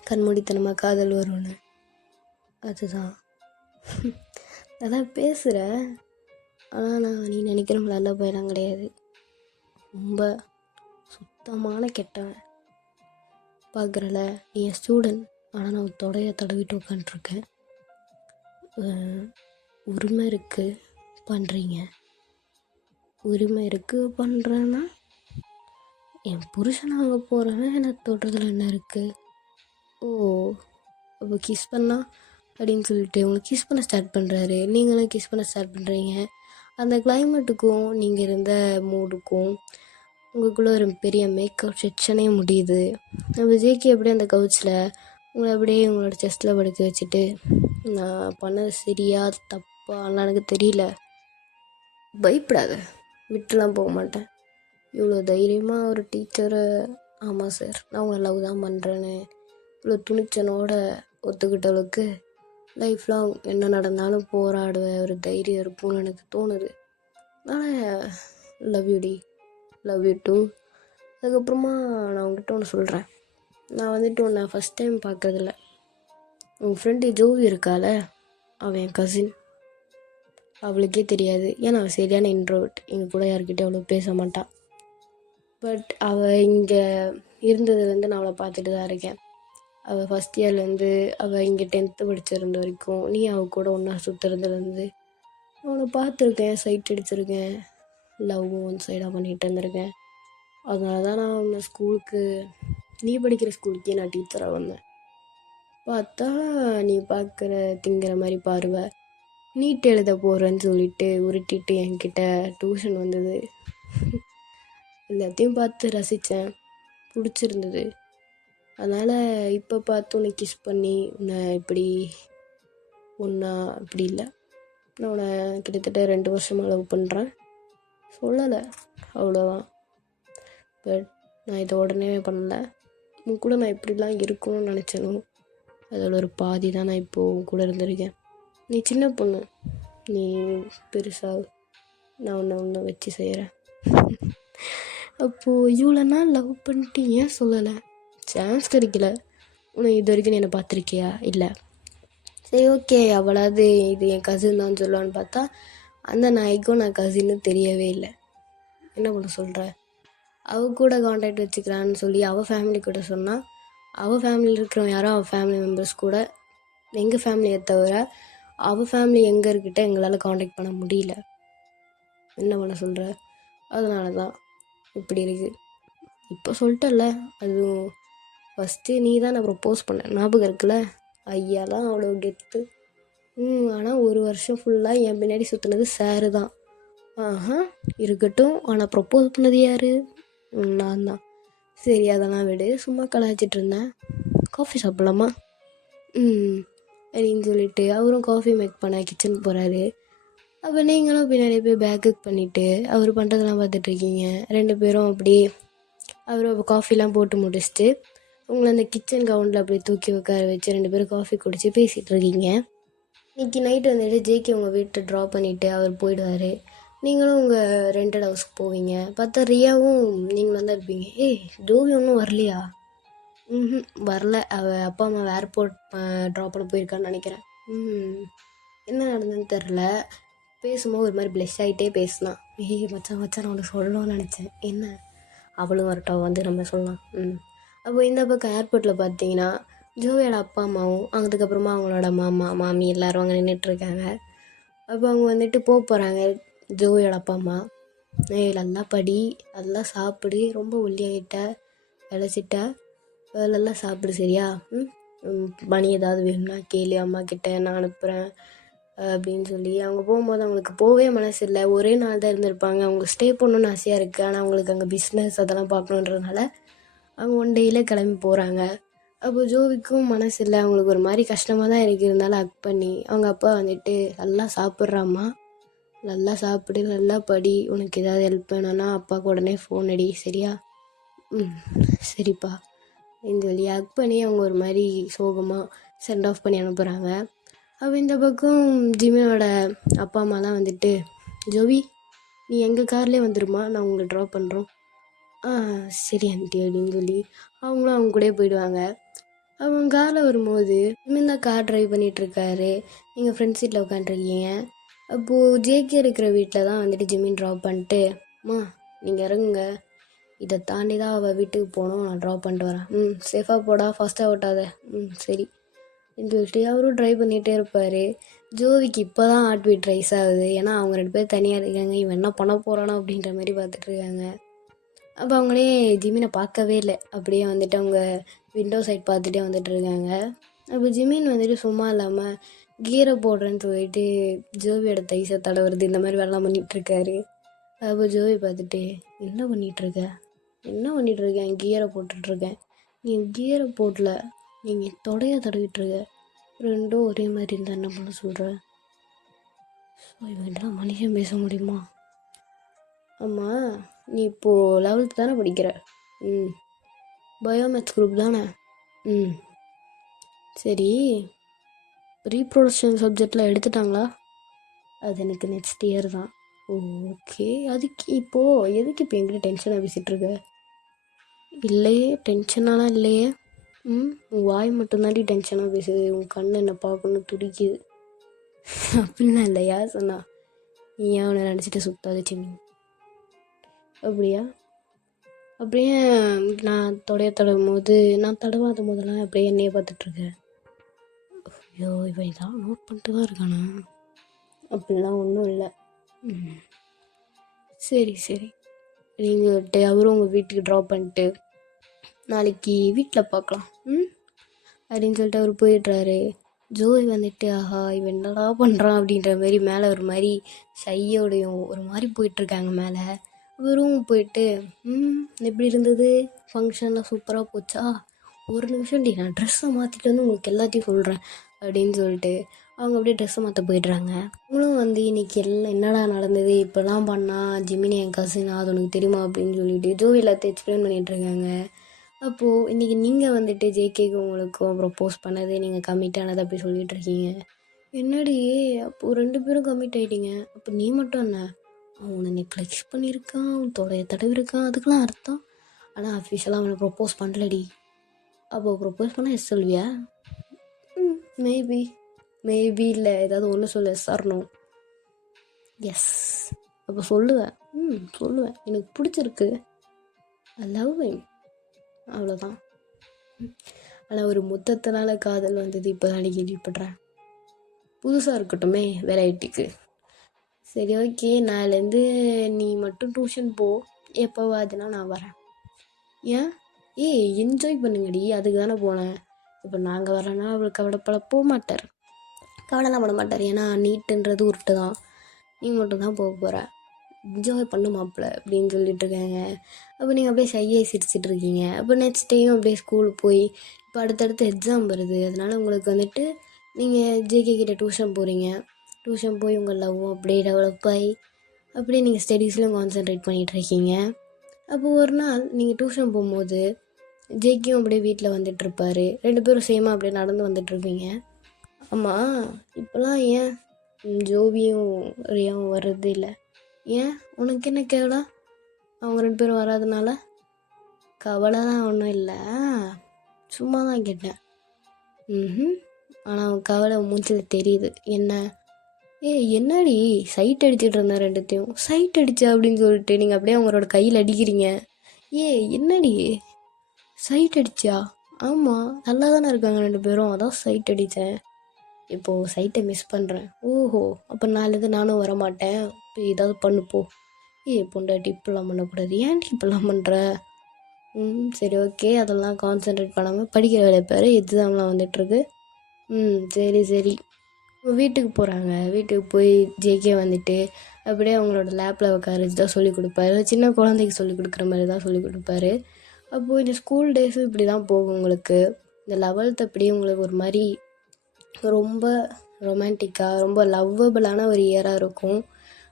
கண்மூடித்தனமாக காதல் வரும்னு, அதுதான். அதான் பேசுகிற, ஆனால் நீ நினைக்கிற நல்ல பையனாம் கிடையாது, ரொம்ப சுத்தமான கெட்டவன். பார்க்குறல, நீ என் ஸ்டூடெண்ட், ஆனால் நான் தொடைய தடவிட்டு உட்காண்ட்ருக்கேன். உரிமை இருக்குது பண்ணுறீங்க, உரிமை இருக்குது பண்ணுறேன்னா என் புருஷனை வாங்க போகிறவன் என்னை தொடுறதுல என்ன இருக்குது? ஓ அப்போ கிஸ் பண்ணா அப்படின்னு சொல்லிட்டு உங்களுக்கு கிஸ் பண்ண ஸ்டார்ட் பண்ணுறாரு, நீங்களும் கிஸ் பண்ண ஸ்டார்ட் பண்ணுறீங்க. அந்த கிளைமேட்டுக்கும் நீங்கள் இருந்த மூடுக்கும் உங்களுக்குள்ளே ஒரு பெரிய மேக்கப் செக்ஷனே முடியுது. நம்ம ஜேகே அப்படியே அந்த கவுச்சில் உங்களை அப்படியே உங்களோட செஸ்ட்டில் படுக்க வச்சுட்டு, நான் பண்ணது சரியா தப்பாலாம் எனக்கு தெரியல, பயப்படாத, விட்டுலாம் போக மாட்டேன். இவ்வளோ தைரியமாக ஒரு டீச்சரை, ஆமாம் சார் நான் உங்களை லவ் தான் பண்ணுறேன்னு இவ்வளோ துணிச்சனோட ஒத்துக்கிட்டவளுக்கு லைஃப் லாங் என்ன நடந்தாலும் போராடுவ ஒரு தைரியம் இருக்கும்னு எனக்கு தோணுது. ஆனால் லவ் யூ டி, லவ் யூ டூ. அதுக்கப்புறமா நான் உங்ககிட்ட ஒன்று சொல்கிறேன். நான் வந்துட்டு உன்னை ஃபஸ்ட் டைம் பார்க்குறதில்ல. உன் ஃப்ரெண்டு ஜோவி இருக்கால, அவன் என் கசின், அவளுக்கே தெரியாது. ஏன்னா அவள் சரியான இன்ட்ரோவர்ட், எங்கள் கூட யார்கிட்டயும் அவ்வளோ பேச மாட்டாள். பட் அவள் இங்கே இருந்ததுலேருந்து நான் அவளை பார்த்துட்டு தான் இருக்கேன். அவள் ஃபஸ்ட் இயர்லேருந்து அவள் இங்கே 10th படிச்சிருந்த வரைக்கும், நீ அவள் கூட ஒன்றா சுற்றுறதுலேருந்து அவனை பார்த்துருக்கேன், சைட் அடிச்சிருக்கேன், லவ்வும் ஒன் சைடாக பண்ணிகிட்டு இருந்திருக்கேன். அதனால தான் நான் உன்னை ஸ்கூலுக்கு, நீ படிக்கிற ஸ்கூலுக்கே நான் டீச்சராக வந்தேன். பார்த்தா நீ பார்க்குற திங்கிற மாதிரி பார்வை, நீட் எழுத போகிறேன்னு சொல்லிட்டு உருட்டிட்டு என்கிட்ட டியூஷன் வந்தது. எல்லாத்தையும் பார்த்து ரசித்தேன். பிடிச்சிருந்தது. அதனால் இப்போ பார்த்து உன்னை கிஸ் பண்ணி உன்னை இப்படி ஒன்றா அப்படி இல்லை. நான் உன்னை கிட்டத்தட்ட 2 வருஷமாக லவ் பண்ணுறேன். சொல்லலை, அவ்வளோதான். பட் நான் இதை உடனே பண்ணல. உன் கூட நான் இப்படிலாம் இருக்கணும்னு நினச்சேனோ அதோட ஒரு பாதி தான் நான் இப்போது உன் கூட இருந்திருக்கேன். நீ சின்ன பொண்ணு, நீ பெருசாக நான் உன்னை வச்சு செய்கிறேன். அப்போது இவ்வளோ நாள் லவ் பண்ணிட்டு ஏன் சொல்லலை? சான்ஸ் கிடைக்கல. உன்னை இது வரைக்கும் நீ என்னை பார்த்துருக்கியா? இல்லை. சரி, ஓகே, அவளாவது இது என் கசின் தான் சொல்லுவான்னு பார்த்தா அந்த நாய்க்கும் நான் கசின்னு தெரியவே இல்லை. என்ன பண்ண சொல்கிற? அவள் கூட காண்டாக்ட் வச்சுக்கிறான்னு சொல்லி அவள் ஃபேமிலி கூட சொன்னால் அவள் ஃபேமிலியில் இருக்கிறவங்க யாரும் அவள் ஃபேமிலி மெம்பர்ஸ் கூட எங்கள் ஃபேமிலியை தவிர அவள் ஃபேமிலி எங்கே இருக்கிட்ட எங்களால் காண்டாக்ட் பண்ண முடியல. என்ன பண்ண சொல்கிற? அதனால தான் இப்படி இருக்குது. இப்போ சொல்லிட்டல, அதுவும் ஃபஸ்ட்டு நீ தான் நான் ப்ரப்போஸ் பண்ணேன், ஞாபகம் இருக்குல்ல? ஐயாலாம் அவ்வளோ கெத்து. ஆனால் 1 வருஷம் ஃபுல்லாக என் பின்னாடி சுற்றுனது சாரு தான். இருக்கட்டும். ஆனால் ப்ரப்போஸ் பண்ணது யார்? நான் தான். சரி, அதெல்லாம் விடு, சும்மா கலாய்ச்சிட்டு இருந்தேன். காஃபி சாப்பிட்லாமா? அப்படின்னு சொல்லிட்டு அவரும் காஃபி மேக் பண்ண கிச்சனுக்கு போகிறாரு. அப்போ நீங்களும் பின்னாடி போய் பேக்குக்கு பண்ணிவிட்டு அவர் பண்ணுறதெல்லாம் பார்த்துட்ருக்கீங்க. 2 பேரும் அப்படியே அவரும் அப்போ காஃபிலாம் போட்டு முடிச்சுட்டு உங்களை அந்த கிச்சன் கவுண்டில் அப்படியே தூக்கி உட்கார வச்சு 2 பேரும் காஃபி குடிச்சு பேசிகிட்டு இருக்கீங்க. இன்றைக்கி நைட்டு வந்துட்டு ஜேகே உங்கள் வீட்டை ட்ராப் பண்ணிவிட்டு அவர் போயிடுவார். நீங்களும் உங்கள் ரெண்டட் ஹவுஸ்க்கு போவீங்க. பார்த்தா ரியாவும் நீங்களும் தான் இருப்பீங்க. ஜோவி ஒன்றும் வரலையா? வரல. அவள் அப்பா அம்மா ஏர்போர்ட் ட்ராப் பண்ண போயிருக்கான்னு நினைக்கிறேன். என்ன நடந்ததுன்னு தெரில. பேசும்போது ஒரு மாதிரி ப்ளஷ் ஆகிட்டே பேசினான். மச்சான் நான் உனக்கு சொல்லணும்னு நினச்சேன். என்ன? அவளும் வரட்டும், வந்து நம்ம சொல்லலாம். அப்போ இந்த பக்கம் ஏர்போர்ட்டில் பார்த்தீங்கன்னா ஜோவியோட அப்பா அம்மாவும் அதுக்கப்புறமா அவங்களோட மாமா மாமி எல்லோரும் அங்கே நின்றுட்டுருக்காங்க. அப்போ அவங்க வந்துட்டு போகிறாங்க. ஜோவியோட அப்பா அம்மா, நல்லா படி, நல்லா சாப்பிடு, ரொம்ப ஒல்லியாகிட்ட, இழைச்சிட்ட, நல்லா சாப்பிடு, சரியா? மணி ஏதாவது வேணும்னா கேளு, அம்மா கிட்ட நான் அனுப்புகிறேன் அப்படின்னு சொல்லி அவங்க போகும்போது அவங்களுக்கு போகவே மனசு இல்லை. ஒரே நாள் தான் இருந்திருப்பாங்க. அவங்க ஸ்டே பண்ணணுன்னு ஆசையாக இருக்குது. ஆனால் அவங்களுக்கு அங்கே பிஸ்னஸ் அதெல்லாம் பார்க்கணுன்றதுனால அவங்க 1 டேயில் கிளம்பி போகிறாங்க. அப்போ ஜோவிக்கும் மனசு இல்லை. அவங்களுக்கு ஒரு மாதிரி கஷ்டமாக தான் இருக்குது. இருந்தாலும் ஹக் பண்ணி அவங்க அப்பா வந்துட்டு, நல்லா சாப்பிட்றாம்மா, நல்லா சாப்பிடு, நல்லா படி, உனக்கு ஏதாவது ஹெல்ப் வேணும்னா அப்பாவுக்கு உடனே ஃபோன் அடி, சரியா? சரிப்பா அப்படின்னு சொல்லி ஹக் பண்ணி அவங்க ஒரு மாதிரி சோகமாக சென்ட் ஆஃப் பண்ணி அனுப்புகிறாங்க. அப்போ இந்த பக்கம் ஜிமினோட அப்பா அம்மாலாம் வந்துட்டு, ஜோவி நீ எங்கள் கார்லேயே வந்துடுமா, நான் உங்களை ட்ராப் பண்ணுறோம். சரி ஆண்டி அப்படின்னு சொல்லி அவங்களும் அவங்க கூடயே போயிடுவாங்க. அவங்க காரில் வரும்போது ஜிமின் தான் கார் ட்ரைவ் பண்ணிகிட்ருக்காரு. நீங்கள் ஃப்ரெண்ட் சீட்டில் உட்காந்துருக்கீங்க. அப்போது ஜேகே இருக்கிற வீட்டில் தான் வந்துட்டு ஜிமின் ட்ராப் பண்ணிட்டு, அம்மா நீங்கள் இறங்குங்க, இதை தாண்டி தான் அவள் வீட்டுக்கு போகணும், நான் ட்ராப் பண்ணிட்டு வரேன். சேஃபாக போடா, ஃபாஸ்ட்டாக ஓட்டாத. சரி அப்படின்னு சொல்லிட்டு அவரும் ட்ரைவ் பண்ணிகிட்டே இருப்பார். ஜோவிக்கு இப்போ தான் ஹார்ட் பீட் ரைஸ் ஆகுது. ஏன்னா அவங்க 2 பேர் தனியாக இருக்காங்க. இவன் என்ன பண்ண போகிறானோ அப்படின்ற மாதிரி பார்த்துட்ருக்காங்க. அப்போ அவங்களே ஜிமினை பார்க்கவே இல்லை. அப்படியே வந்துட்டு அவங்க விண்டோ சைட் பார்த்துட்டே வந்துட்டுருக்காங்க. அப்போ ஜிமின் வந்துட்டு சும்மா இல்லாமல் கீரை போடுறேன்னு சொல்லிட்டு ஜோவியோட தைசை தடவுறது, இந்த மாதிரி வேலைலாம் பண்ணிகிட்ருக்காரு. அப்போ ஜோவி பார்த்துட்டு, என்ன பண்ணிகிட்ருக்கேன்? கீரை போட்டுட்ருக்கேன். நீ கீரை போடல, நீங்கள் தொடைய தடவிட்டுருக்க. 2ம் ஒரே மாதிரி இருந்தால் என்ன பண்ண சொல்கிற? ஸோ இவன்லாம் மனுஷன் பேச முடியுமா? அம்மா நீ இப்போது 11th தானே படிக்கிற? பயோமேத்ஸ் குரூப் தானே? சரி, ரீப்ரொடக்ஷன் சப்ஜெக்டில் எடுத்துட்டாங்களா? அது எனக்கு நெக்ஸ்ட் இயர் தான். ஓகே, அதுக்கு இப்போது எதுக்கு இப்போ என்கிட்ட டென்ஷனாக பேசிகிட்ருக்க? இல்லையே, டென்ஷனாலாம் இல்லையே. உன் வாய் மட்டும்தாண்டி டென்ஷனாக பேசுது. உன் கண் என்னை பார்க்கணும் துடிக்குது. அப்படின்னா இல்லை, யார் சொன்னா? நீ ஏன் அவனை நினச்சிட்டு சுத்தாது சின்ன? அப்படியா? அப்படியே நான் தடவும் போது, நான் தடவாத போதெல்லாம் அப்படியே என்னையே பார்த்துட்ருக்கேன். ஐயோ, இவன் இதான் நோட் பண்ணிட்டு தான் இருக்கானா? அப்படிலாம் ஒன்றும் இல்லை. சரி நீங்கள் அவரும் உங்கள் வீட்டுக்கு ட்ராப் பண்ணிட்டு நாளைக்கு வீட்டில் பார்க்கலாம் அப்படின்னு சொல்லிட்டு அவர் போயிடுறாரு. ஜோவி வந்துட்டு, ஆஹா இவன் என்னடா பண்ணுறான் அப்படின்ற மாதிரி மேலே ஒரு மாதிரி ஷையோடையும் ஒரு மாதிரி போயிட்டுருக்காங்க மேலே. இவரும் போயிட்டு எப்படி இருந்தது ஃபங்க்ஷன்லாம் சூப்பராக போச்சா, ஒரு நிமிஷம் நான் ட்ரெஸ்ஸை மாற்றிட்டு வந்து உங்களுக்கு எல்லாத்தையும் சொல்கிறேன் அப்படின்னு சொல்லிட்டு அவங்க அப்படியே ட்ரெஸ்ஸை மாற்ற போயிடுறாங்க. அவங்களும் வந்து இன்றைக்கி எல்லாம் என்னடா நடந்தது, இப்போல்லாம் பண்ணால் ஜிமினி என் கசின் அது உனக்கு தெரியுமா அப்படின்னு சொல்லிட்டு ஜோவி எல்லாத்தையும் எக்ஸ்பிளைன் பண்ணிகிட்ருக்காங்க. அப்போது இன்றைக்கி நீங்கள் வந்துட்டு ஜேகேக்கு உங்களுக்கும் ப்ரப்போஸ் பண்ணது, நீங்கள் கமிட் ஆனது அப்படி சொல்லிகிட்டு இருக்கீங்க. என்னடி அப்போது 2 பேரும் கமிட் ஆகிட்டீங்க, அப்போ நீ மட்டும் என்ன, அவனை நெக்லெக்ட் பண்ணியிருக்கான், அவன் தொடைய தடவிருக்கான், அதுக்கெலாம் அர்த்தம். ஆனால் அஃபிஷியலாக அவனை ப்ரப்போஸ் பண்ணலடி. அப்போது ப்ரப்போஸ் பண்ணால் எஸ் சொல்வியா? மேபி இல்லை, ஏதாவது ஒன்று சொல்லு, சர்னோ எஸ். அப்போ சொல்லுவேன். சொல்லுவேன், எனக்கு பிடிச்சிருக்கு, ஐ லவ் ஹிம், அவ்வளோதான். ஆனால் ஒரு முத்தத்தினால காதல் வந்தது இப்போ தான் கேள்விப்படுறேன். புதுசாக இருக்கட்டுமே வெரைட்டிக்கு. சரி ஓகே, நாளிலேருந்து நீ மட்டும் டியூஷன் போ, எப்போவாதுன்னா நான் வரேன். ஏன்? என்ஜாய் பண்ணுங்கடி, அதுக்கு தானே போனேன். இப்போ நாங்கள் வரேன்னா அவளுக்கு கவலைப்பட போக மாட்டார், கவலைலாம் பட மாட்டார். ஏன்னா நீட்டுன்றது உருட்டு தான், நீ மட்டும் தான் போக போகிற, என்ஜாய் பண்ணு மாப்பிள்ள அப்படின்னு சொல்லிட்டு இருக்காங்க. அப்போ நீங்கள் அப்படியே ஷையாக சிரிச்சிட்டு இருக்கீங்க. அப்போ நெக்ஸ்ட் டேயும் அப்படியே ஸ்கூல் போய் இப்போ அடுத்தடுத்து எக்ஸாம் வருது, அதனால் உங்களுக்கு வந்துட்டு நீங்கள் ஜேகே கிட்ட டியூஷன் போகிறீங்க. டியூஷன் போய் உங்கள் லவ்வும் அப்படியே டெவலப் ஆகி அப்படியே நீங்கள் ஸ்டடீஸ்லையும் கான்சென்ட்ரேட் பண்ணிகிட்டு இருக்கீங்க. அப்போது ஒரு நாள் நீங்கள் டியூஷன் போகும்போது ஜேகேயும் அப்படியே வீட்டில் வந்துட்டுருப்பார். 2 பேரும் சேமாக அப்படியே நடந்து வந்துட்டுருப்பீங்க. ஆமாம், இப்போலாம் ஏன் ஜோவியும் ரியாவும் வர்றது இல்லை? ஏன், உனக்கு என்ன கேவலா அவங்க 2 பேரும் வராதனால? கவலைலாம் ஒன்றும் இல்லை, சும்மா தான் கேட்டேன். ஆனால் அவன் கவலை மூஞ்சில் தெரியுது. என்ன? என்னடி சைட் அடிச்சுட்டு இருந்தேன், 2த்தையும் சைட் அடிச்சா அப்படின்னு சொல்லிட்டு நீங்கள் அப்படியே அவங்களோட கையில் அடிக்கிறீங்க. என்னடி சைட் அடிச்சா? ஆமாம், நல்லா தானே இருக்காங்க 2 பேரும், அதான் சைட் அடித்தேன். இப்போது சைட்டை மிஸ் பண்ணுறேன். ஓஹோ, அப்போ நாளைக்கு நானும் வரமாட்டேன், இப்போ ஏதாவது பண்ணுப்போ. பொண்டாட்டி இப்பெல்லாம் பண்ணக்கூடாது, ஏன்டி இப்பெல்லாம் பண்ணுற? சரி ஓகே, அதெல்லாம் கான்சென்ட்ரேட் பண்ணாமல் படிக்கிற வேலையை பாரு, எக்ஸாம்லாம் வந்துட்டுருக்கு. சரி. வீட்டுக்கு போகிறாங்க. வீட்டுக்கு போய் ஜேகே வந்துட்டு அப்படியே அவங்களோட லேப்பில் உட்கார தான் சொல்லிக் கொடுப்பாரு. சின்ன குழந்தைக்கு சொல்லிக் கொடுக்குற மாதிரி தான் சொல்லிக் கொடுப்பாரு. அப்போது இந்த ஸ்கூல் டேஸும் இப்படி தான் போகும் உங்களுக்கு. இந்த 11th அப்படியே உங்களுக்கு ஒரு மாதிரி ரொம்ப ரொமான்டிக்காக ரொம்ப லவ்வபிளான ஒரு இயராக இருக்கும்.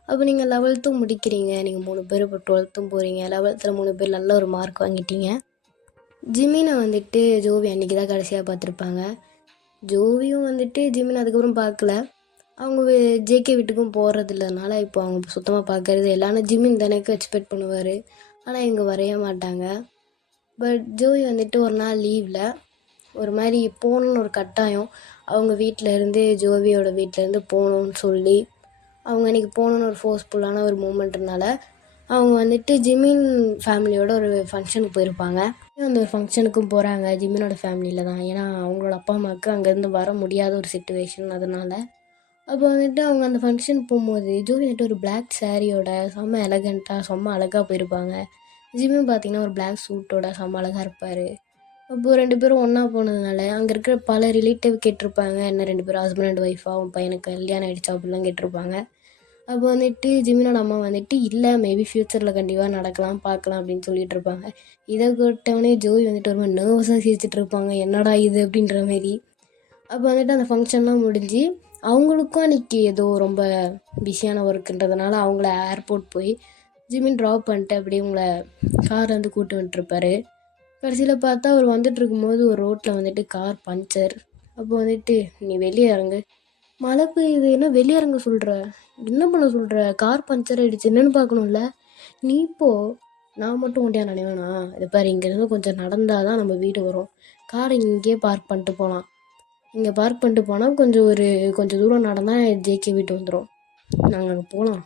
அப்போ நீங்கள் 11th முடிக்கிறீங்க, நீங்கள் 3 பேர் இப்போ 12th போகிறீங்க. 11th 3 பேர் நல்ல ஒரு மார்க் வாங்கிட்டீங்க. ஜிமினை வந்துட்டு ஜோவி அன்றைக்கி தான் கடைசியாக பார்த்துருப்பாங்க. ஜோவியும் வந்துட்டு ஜிமின் அதுக்கப்புறம் பார்க்கல. அவங்க ஜேகே வீட்டுக்கும் போகிறது இல்லைனால இப்போ அவங்க சுத்தமாக பார்க்கறது இல்லை. ஆனால் ஜிமின் தானேக்கு எக்ஸ்பெக்ட் பண்ணுவார், ஆனால் இங்கே வரைய மாட்டாங்க. பட் ஜோவி வந்துட்டு ஒரு நாள் லீவில் ஒரு மாதிரி போகணுன்னு ஒரு கட்டாயம், அவங்க வீட்டிலேருந்து ஜோவியோட வீட்டிலேருந்து போகணுன்னு சொல்லி அவங்க அன்றைக்கி போகணுன்னு ஒரு ஃபோர்ஸ்ஃபுல்லான ஒரு மூமெண்ட்னால அவங்க வந்துட்டு ஜிமின் ஃபேமிலியோட ஒரு ஃபங்க்ஷனுக்கு போயிருப்பாங்க. அந்த ஒரு ஃபங்க்ஷனுக்கும் போகிறாங்க ஜிமினோட ஃபேமிலியில் தான். ஏன்னா அவங்களோட அப்பா அம்மாவுக்கு அங்கேருந்து வர முடியாத ஒரு சிச்சுவேஷன், அதனால். அப்போ வந்துட்டு அவங்க அந்த ஃபங்க்ஷன் போகும்போது ஜோவி வந்துட்டு ஒரு பிளாக் சாரியோட செம்ம எலகண்ட்டாக செம்ம அழகாக போயிருப்பாங்க. ஜிமின் பார்த்திங்கன்னா ஒரு பிளாக் சூட்டோட செம்ம அழகாக இருப்பார். அப்போது 2 பேரும் ஒன்றா போனதுனால அங்கே இருக்கிற பல ரிலேட்டிவ் கேட்டிருப்பாங்க, என்ன 2 பேரும் ஹஸ்பண்ட் அண்ட் ஒய்ஃபாக அவன் பையனுக்கு கல்யாணம் ஆகிடுச்சா அப்படிலாம் கேட்டிருப்பாங்க. அப்போ வந்துட்டு ஜிமினோட அம்மா வந்துட்டு இல்லை, மேபி ஃப்யூச்சரில் கண்டிப்பாக நடக்கலாம், பார்க்கலாம் அப்படின்னு சொல்லிட்டு இருப்பாங்க. இதை கேட்டவொடனே ஜோவி வந்துட்டு ரொம்ப நர்வஸாக சிரிச்சிட்டு இருப்பாங்க, என்னடா இது அப்படின்ற மாரி. அப்போ வந்துட்டு அந்த ஃபங்க்ஷன்லாம் முடிஞ்சு அவங்களுக்கும் அன்றைக்கி ஏதோ ரொம்ப பிஸியான ஒர்க்குன்றதுனால அவங்கள ஏர்போர்ட் போய் ஜிமின் ட்ராப் பண்ணிட்டு அப்படியே உங்களை கார் வந்து கூப்பிட்டு வந்துட்டுருப்பாரு. கடைசியில் பார்த்தா அவர் வந்துட்டு இருக்கும்போது ஒரு ரோட்டில் வந்துட்டு கார் பஞ்சர். அப்போ வந்துட்டு நீ வெளியே இறங்கு, மழை பெய்யுது, என்ன வெளியே இறங்க சொல்கிற, என்ன பண்ண சொல்கிற, கார் பஞ்சர் ஆகிடுச்சு, என்னென்னு பார்க்கணும்ல, நீ இப்போ நான் மட்டும் ஒண்டியா நினைவேனா, இதை பாரு இங்கேருந்து கொஞ்சம் நடந்தால் தான் நம்ம வீடு வரும், காரை இங்கேயே பார்க் பண்ணிட்டு போகலாம், இங்கே பார்க் பண்ணிட்டு போனால் கொஞ்சம் தூரம் நடந்தால் ஜேகே வீட்டு வந்துடும், நாங்கள் அங்கே போகலாம்,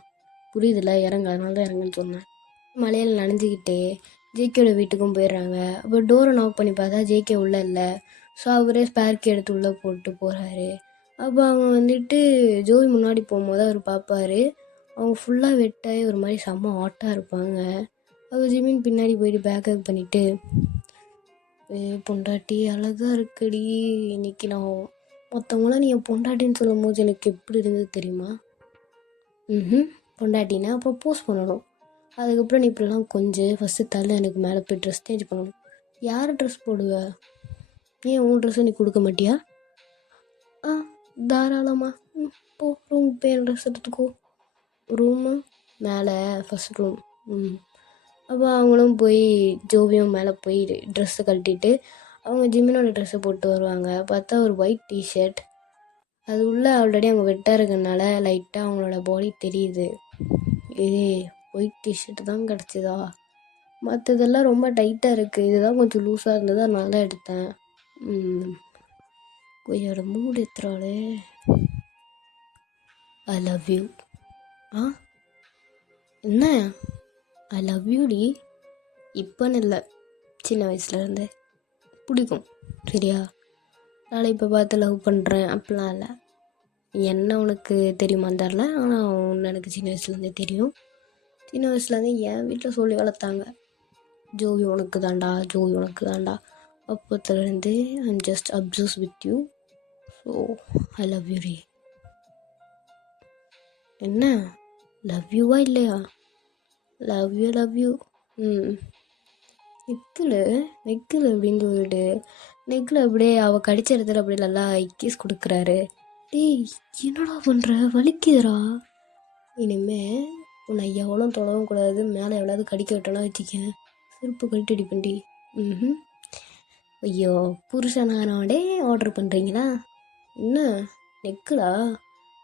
புரியுதுல்ல, இறங்க, அதனால தான் இறங்குன்னு சொன்னேன். மலையில் நனைஞ்சிக்கிட்டே ஜேகேயோட வீட்டுக்கும் போயிடுறாங்க. அப்போ டோரை நாக் பண்ணி பார்த்தா ஜேகே உள்ளே இல்லை. ஸோ அவரே ஸ்பேர்க்கி எடுத்து உள்ளே போட்டு போகிறாரு. அப்போ அவங்க வந்துட்டு ஜோவி முன்னாடி போகும்போது அவர் பார்ப்பாரு, அவங்க ஃபுல்லாக வெட்டாகி ஒரு மாதிரி செம்ம ஹாட்டாக இருப்பாங்க. அப்போ ஜிமின் பின்னாடி போயிட்டு பேக்கப் பண்ணிவிட்டு, பொண்டாட்டி அழகாக இருக்குடி, இன்னைக்கு நான் மற்றவங்களாம் நீ என் பொண்டாட்டின்னு சொல்லும் போது எனக்கு எப்படி இருந்தது தெரியுமா? பொண்டாட்டினா ப்ரப்போஸ் பண்ணணும், அதுக்கப்புறம் நீ இப்படிலாம் கொஞ்சம் ஃபஸ்ட்டு தள்ள, எனக்கு மேலே போய் ட்ரெஸ் சேஞ்ச் பண்ணணும். யார் ட்ரெஸ் போடுவ? ஏன் உன் ட்ரெஸ்ஸை நீ கொடுக்க மாட்டியா? ஆ, தாராளமா. போ, ரூம் போய் என் ட்ரெஸ் எடுத்துக்கோ. ரூமு மேலே, ஃபஸ்ட் ரூம். அப்போ அவங்களும் போய் ஜோவியும் மேலே போய் ட்ரெஸ்ஸை கழட்டிட்டு அவங்க ஜிம்மினோட ட்ரெஸ்ஸை போட்டு வருவாங்க. பார்த்தா ஒரு ஒயிட் டிஷர்ட், அது உள்ளே ஆல்ரெடி அவங்க வெட்டாக இருக்கனால லைட்டாக அவங்களோட பாடி தெரியுது. ஒயிட் டிஷர்ட் தான் கிடச்சிதா? மற்றதெல்லாம் ரொம்ப டைட்டாக இருக்குது, இதுதான் கொஞ்சம் லூஸாக இருந்தது, அதனால தான் எடுத்தேன். கொய்யோட மூடு எத்துறாளே. ஐ லவ் யூ. ஆ, என்ன? I love யூடி. இப்போன்னு இல்லை, சின்ன வயசுலேருந்து பிடிக்கும், சரியா? நாளை இப்போ பார்த்து லவ் பண்ணுறேன் அப்படிலாம் இல்லை. என்ன உனக்கு தெரியுமான்னு தெரில, ஆனால் ஒன்று எனக்கு சின்ன வயசுலேருந்தே தெரியும். சின்ன வயசுலேருந்தே என் வீட்டில் சொல்லி வளர்த்தாங்க, ஜோவி உனக்கு தாண்டா, ஜோவி உனக்கு தாண்டா. அப்போத்துலேருந்து I'm just obsessed with you. So I love you ரே. என்ன லவ் யூவா இல்லையா? Love you, love you. நெக்கில் அப்படின்னு சொல்லிட்டு நெக்கில் அப்படியே அவள் கடிச்ச இடத்துல அப்படியே நல்லா கிஸ் கொடுக்குறாரு. டேய், என்னடா பண்ணுற? வலிக்குதுடா. இனிமே உன்னை எவ்வளோ தொடவும் கூடாது, மேலே எவ்வளோது கடிக்க விட்டோன்னா வச்சுக்கேன், செருப்பு கழட்டி அடிப்பண்டி. ஐயோ, புருஷனானோடே ஆர்டர் பண்ணுறீங்களா? என்ன நெக்குலா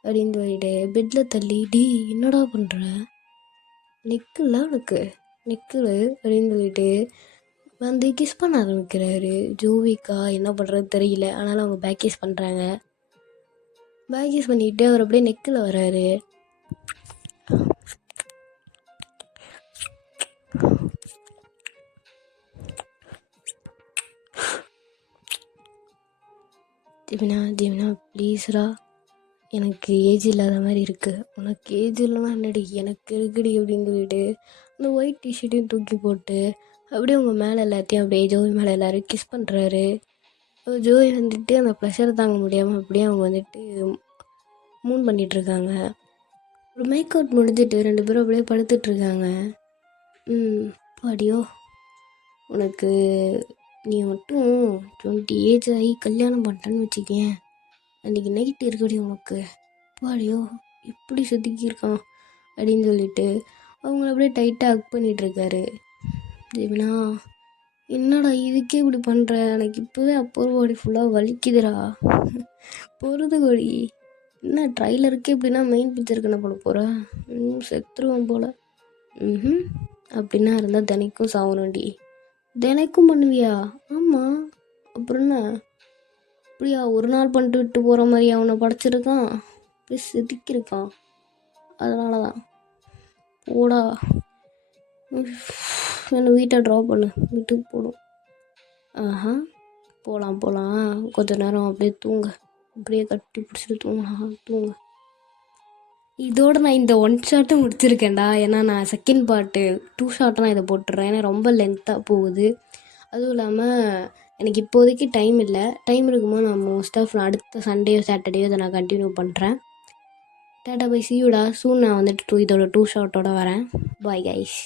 அப்படின்னு சொல்லிட்டு பெட்டில் தள்ளி, டே என்னடா பண்ணுற? நெக்குல உனக்கு நெக்குலு அப்படின்னு சொல்லிட்டு வந்து கிஸ் பண்ண ஆரம்பிக்கிறாரு. ஜோவிக்கா என்ன பண்ணுறது தெரியல, ஆனாலும் அவங்க பேக் கிஸ் பண்ணுறாங்க. பேக் கிஸ் பண்ணிட்டு அவர் அப்படியே நெக்கில் வராரு. ஜீவனா ப்ளீஸ்ரா, எனக்கு ஏஜ் இல்லாத மாதிரி இருக்குது. உனக்கு ஏஜ் இல்லைன்னா என்னடி, எனக்கு இருக்குடி அப்படின்னு சொல்லிட்டு அந்த ஒயிட் டிஷர்ட்டையும் தூக்கி போட்டு அப்படியே அவங்க மேலே எல்லாத்தையும் அப்படியே ஜோவி மேலே எல்லோரும் கிஸ் பண்ணுறாரு. ஜோவி வந்துட்டு அந்த ப்ரெஷர் தாங்க முடியாமல் அப்படியே அவங்க வந்துட்டு மூன் பண்ணிகிட்ருக்காங்க. ஒரு மேக் அவுட் முடிஞ்சிட்டு 2 பேரும் அப்படியே படுத்துட்ருக்காங்க. பாடியோ, உனக்கு நீ மட்டும் 20 ஏஜ் ஆகி கல்யாணம் பண்ணிட்டேன்னு வச்சுக்கேன், அன்றைக்கி நைட்டு இருக்கடி உனக்கு. பாடியோ, எப்படி சுத்திக்கிருக்கான் அப்படின்னு சொல்லிட்டு அவங்கள அப்படியே டைட்டாக ஹக் பண்ணிகிட்ருக்காரு. ஜீவனா, என்னடா இதுக்கே இப்படி பண்ணுற? எனக்கு இப்போவே அப்போ பாடி ஃபுல்லாக வலிக்குதுடா. பொறுது கோடி, என்ன ட்ரைலருக்கே இப்படின்னா மெயின் பிக்சருக்கு என்ன பண்ண போகிற? செத்துருவோம் போல். அப்படின்னா இருந்தால் தினைக்கும் சாவணும்டி. தினைக்கும் பண்ணுவியா? ஆமாம், அப்புறம் என்ன? அப்படியா ஒரு நாள் பண்ணிட்டு விட்டு போகிற மாதிரி அவனை படைச்சிருக்கான், அப்படியே செதுக்கியிருக்கான், அதனால தான். போடா, என்னை வீட்டை ட்ரா பண்ணு, வீட்டுக்கு போடும். போகலாம், கொஞ்ச நேரம் அப்படியே தூங்க, அப்படியே கட்டி பிடிச்சிட்டு தூங்க. இதோடு நான் இந்த 1 ஷார்ட்டை முடிச்சிருக்கேன்டா. ஏன்னா நான் செகண்ட் பார்ட்டு 2 ஷார்ட்டை நான் இதை போட்டுடுறேன், ஏன்னா ரொம்ப லென்த்தாக போகுது. அதுவும் இல்லாமல் எனக்கு இப்போதைக்கு டைம் இல்லை. டைம் இருக்கும்போது நான் மோஸ்ட் ஆஃப் அடுத்த சண்டேயோ சாட்டர்டேயோ இதை நான் கண்டினியூ பண்ணுறேன். டாடா பை, சி யூடா. சூன் நான் வந்துட்டு இதோட 2 ஷார்ட்டோட வரேன். Bye guys.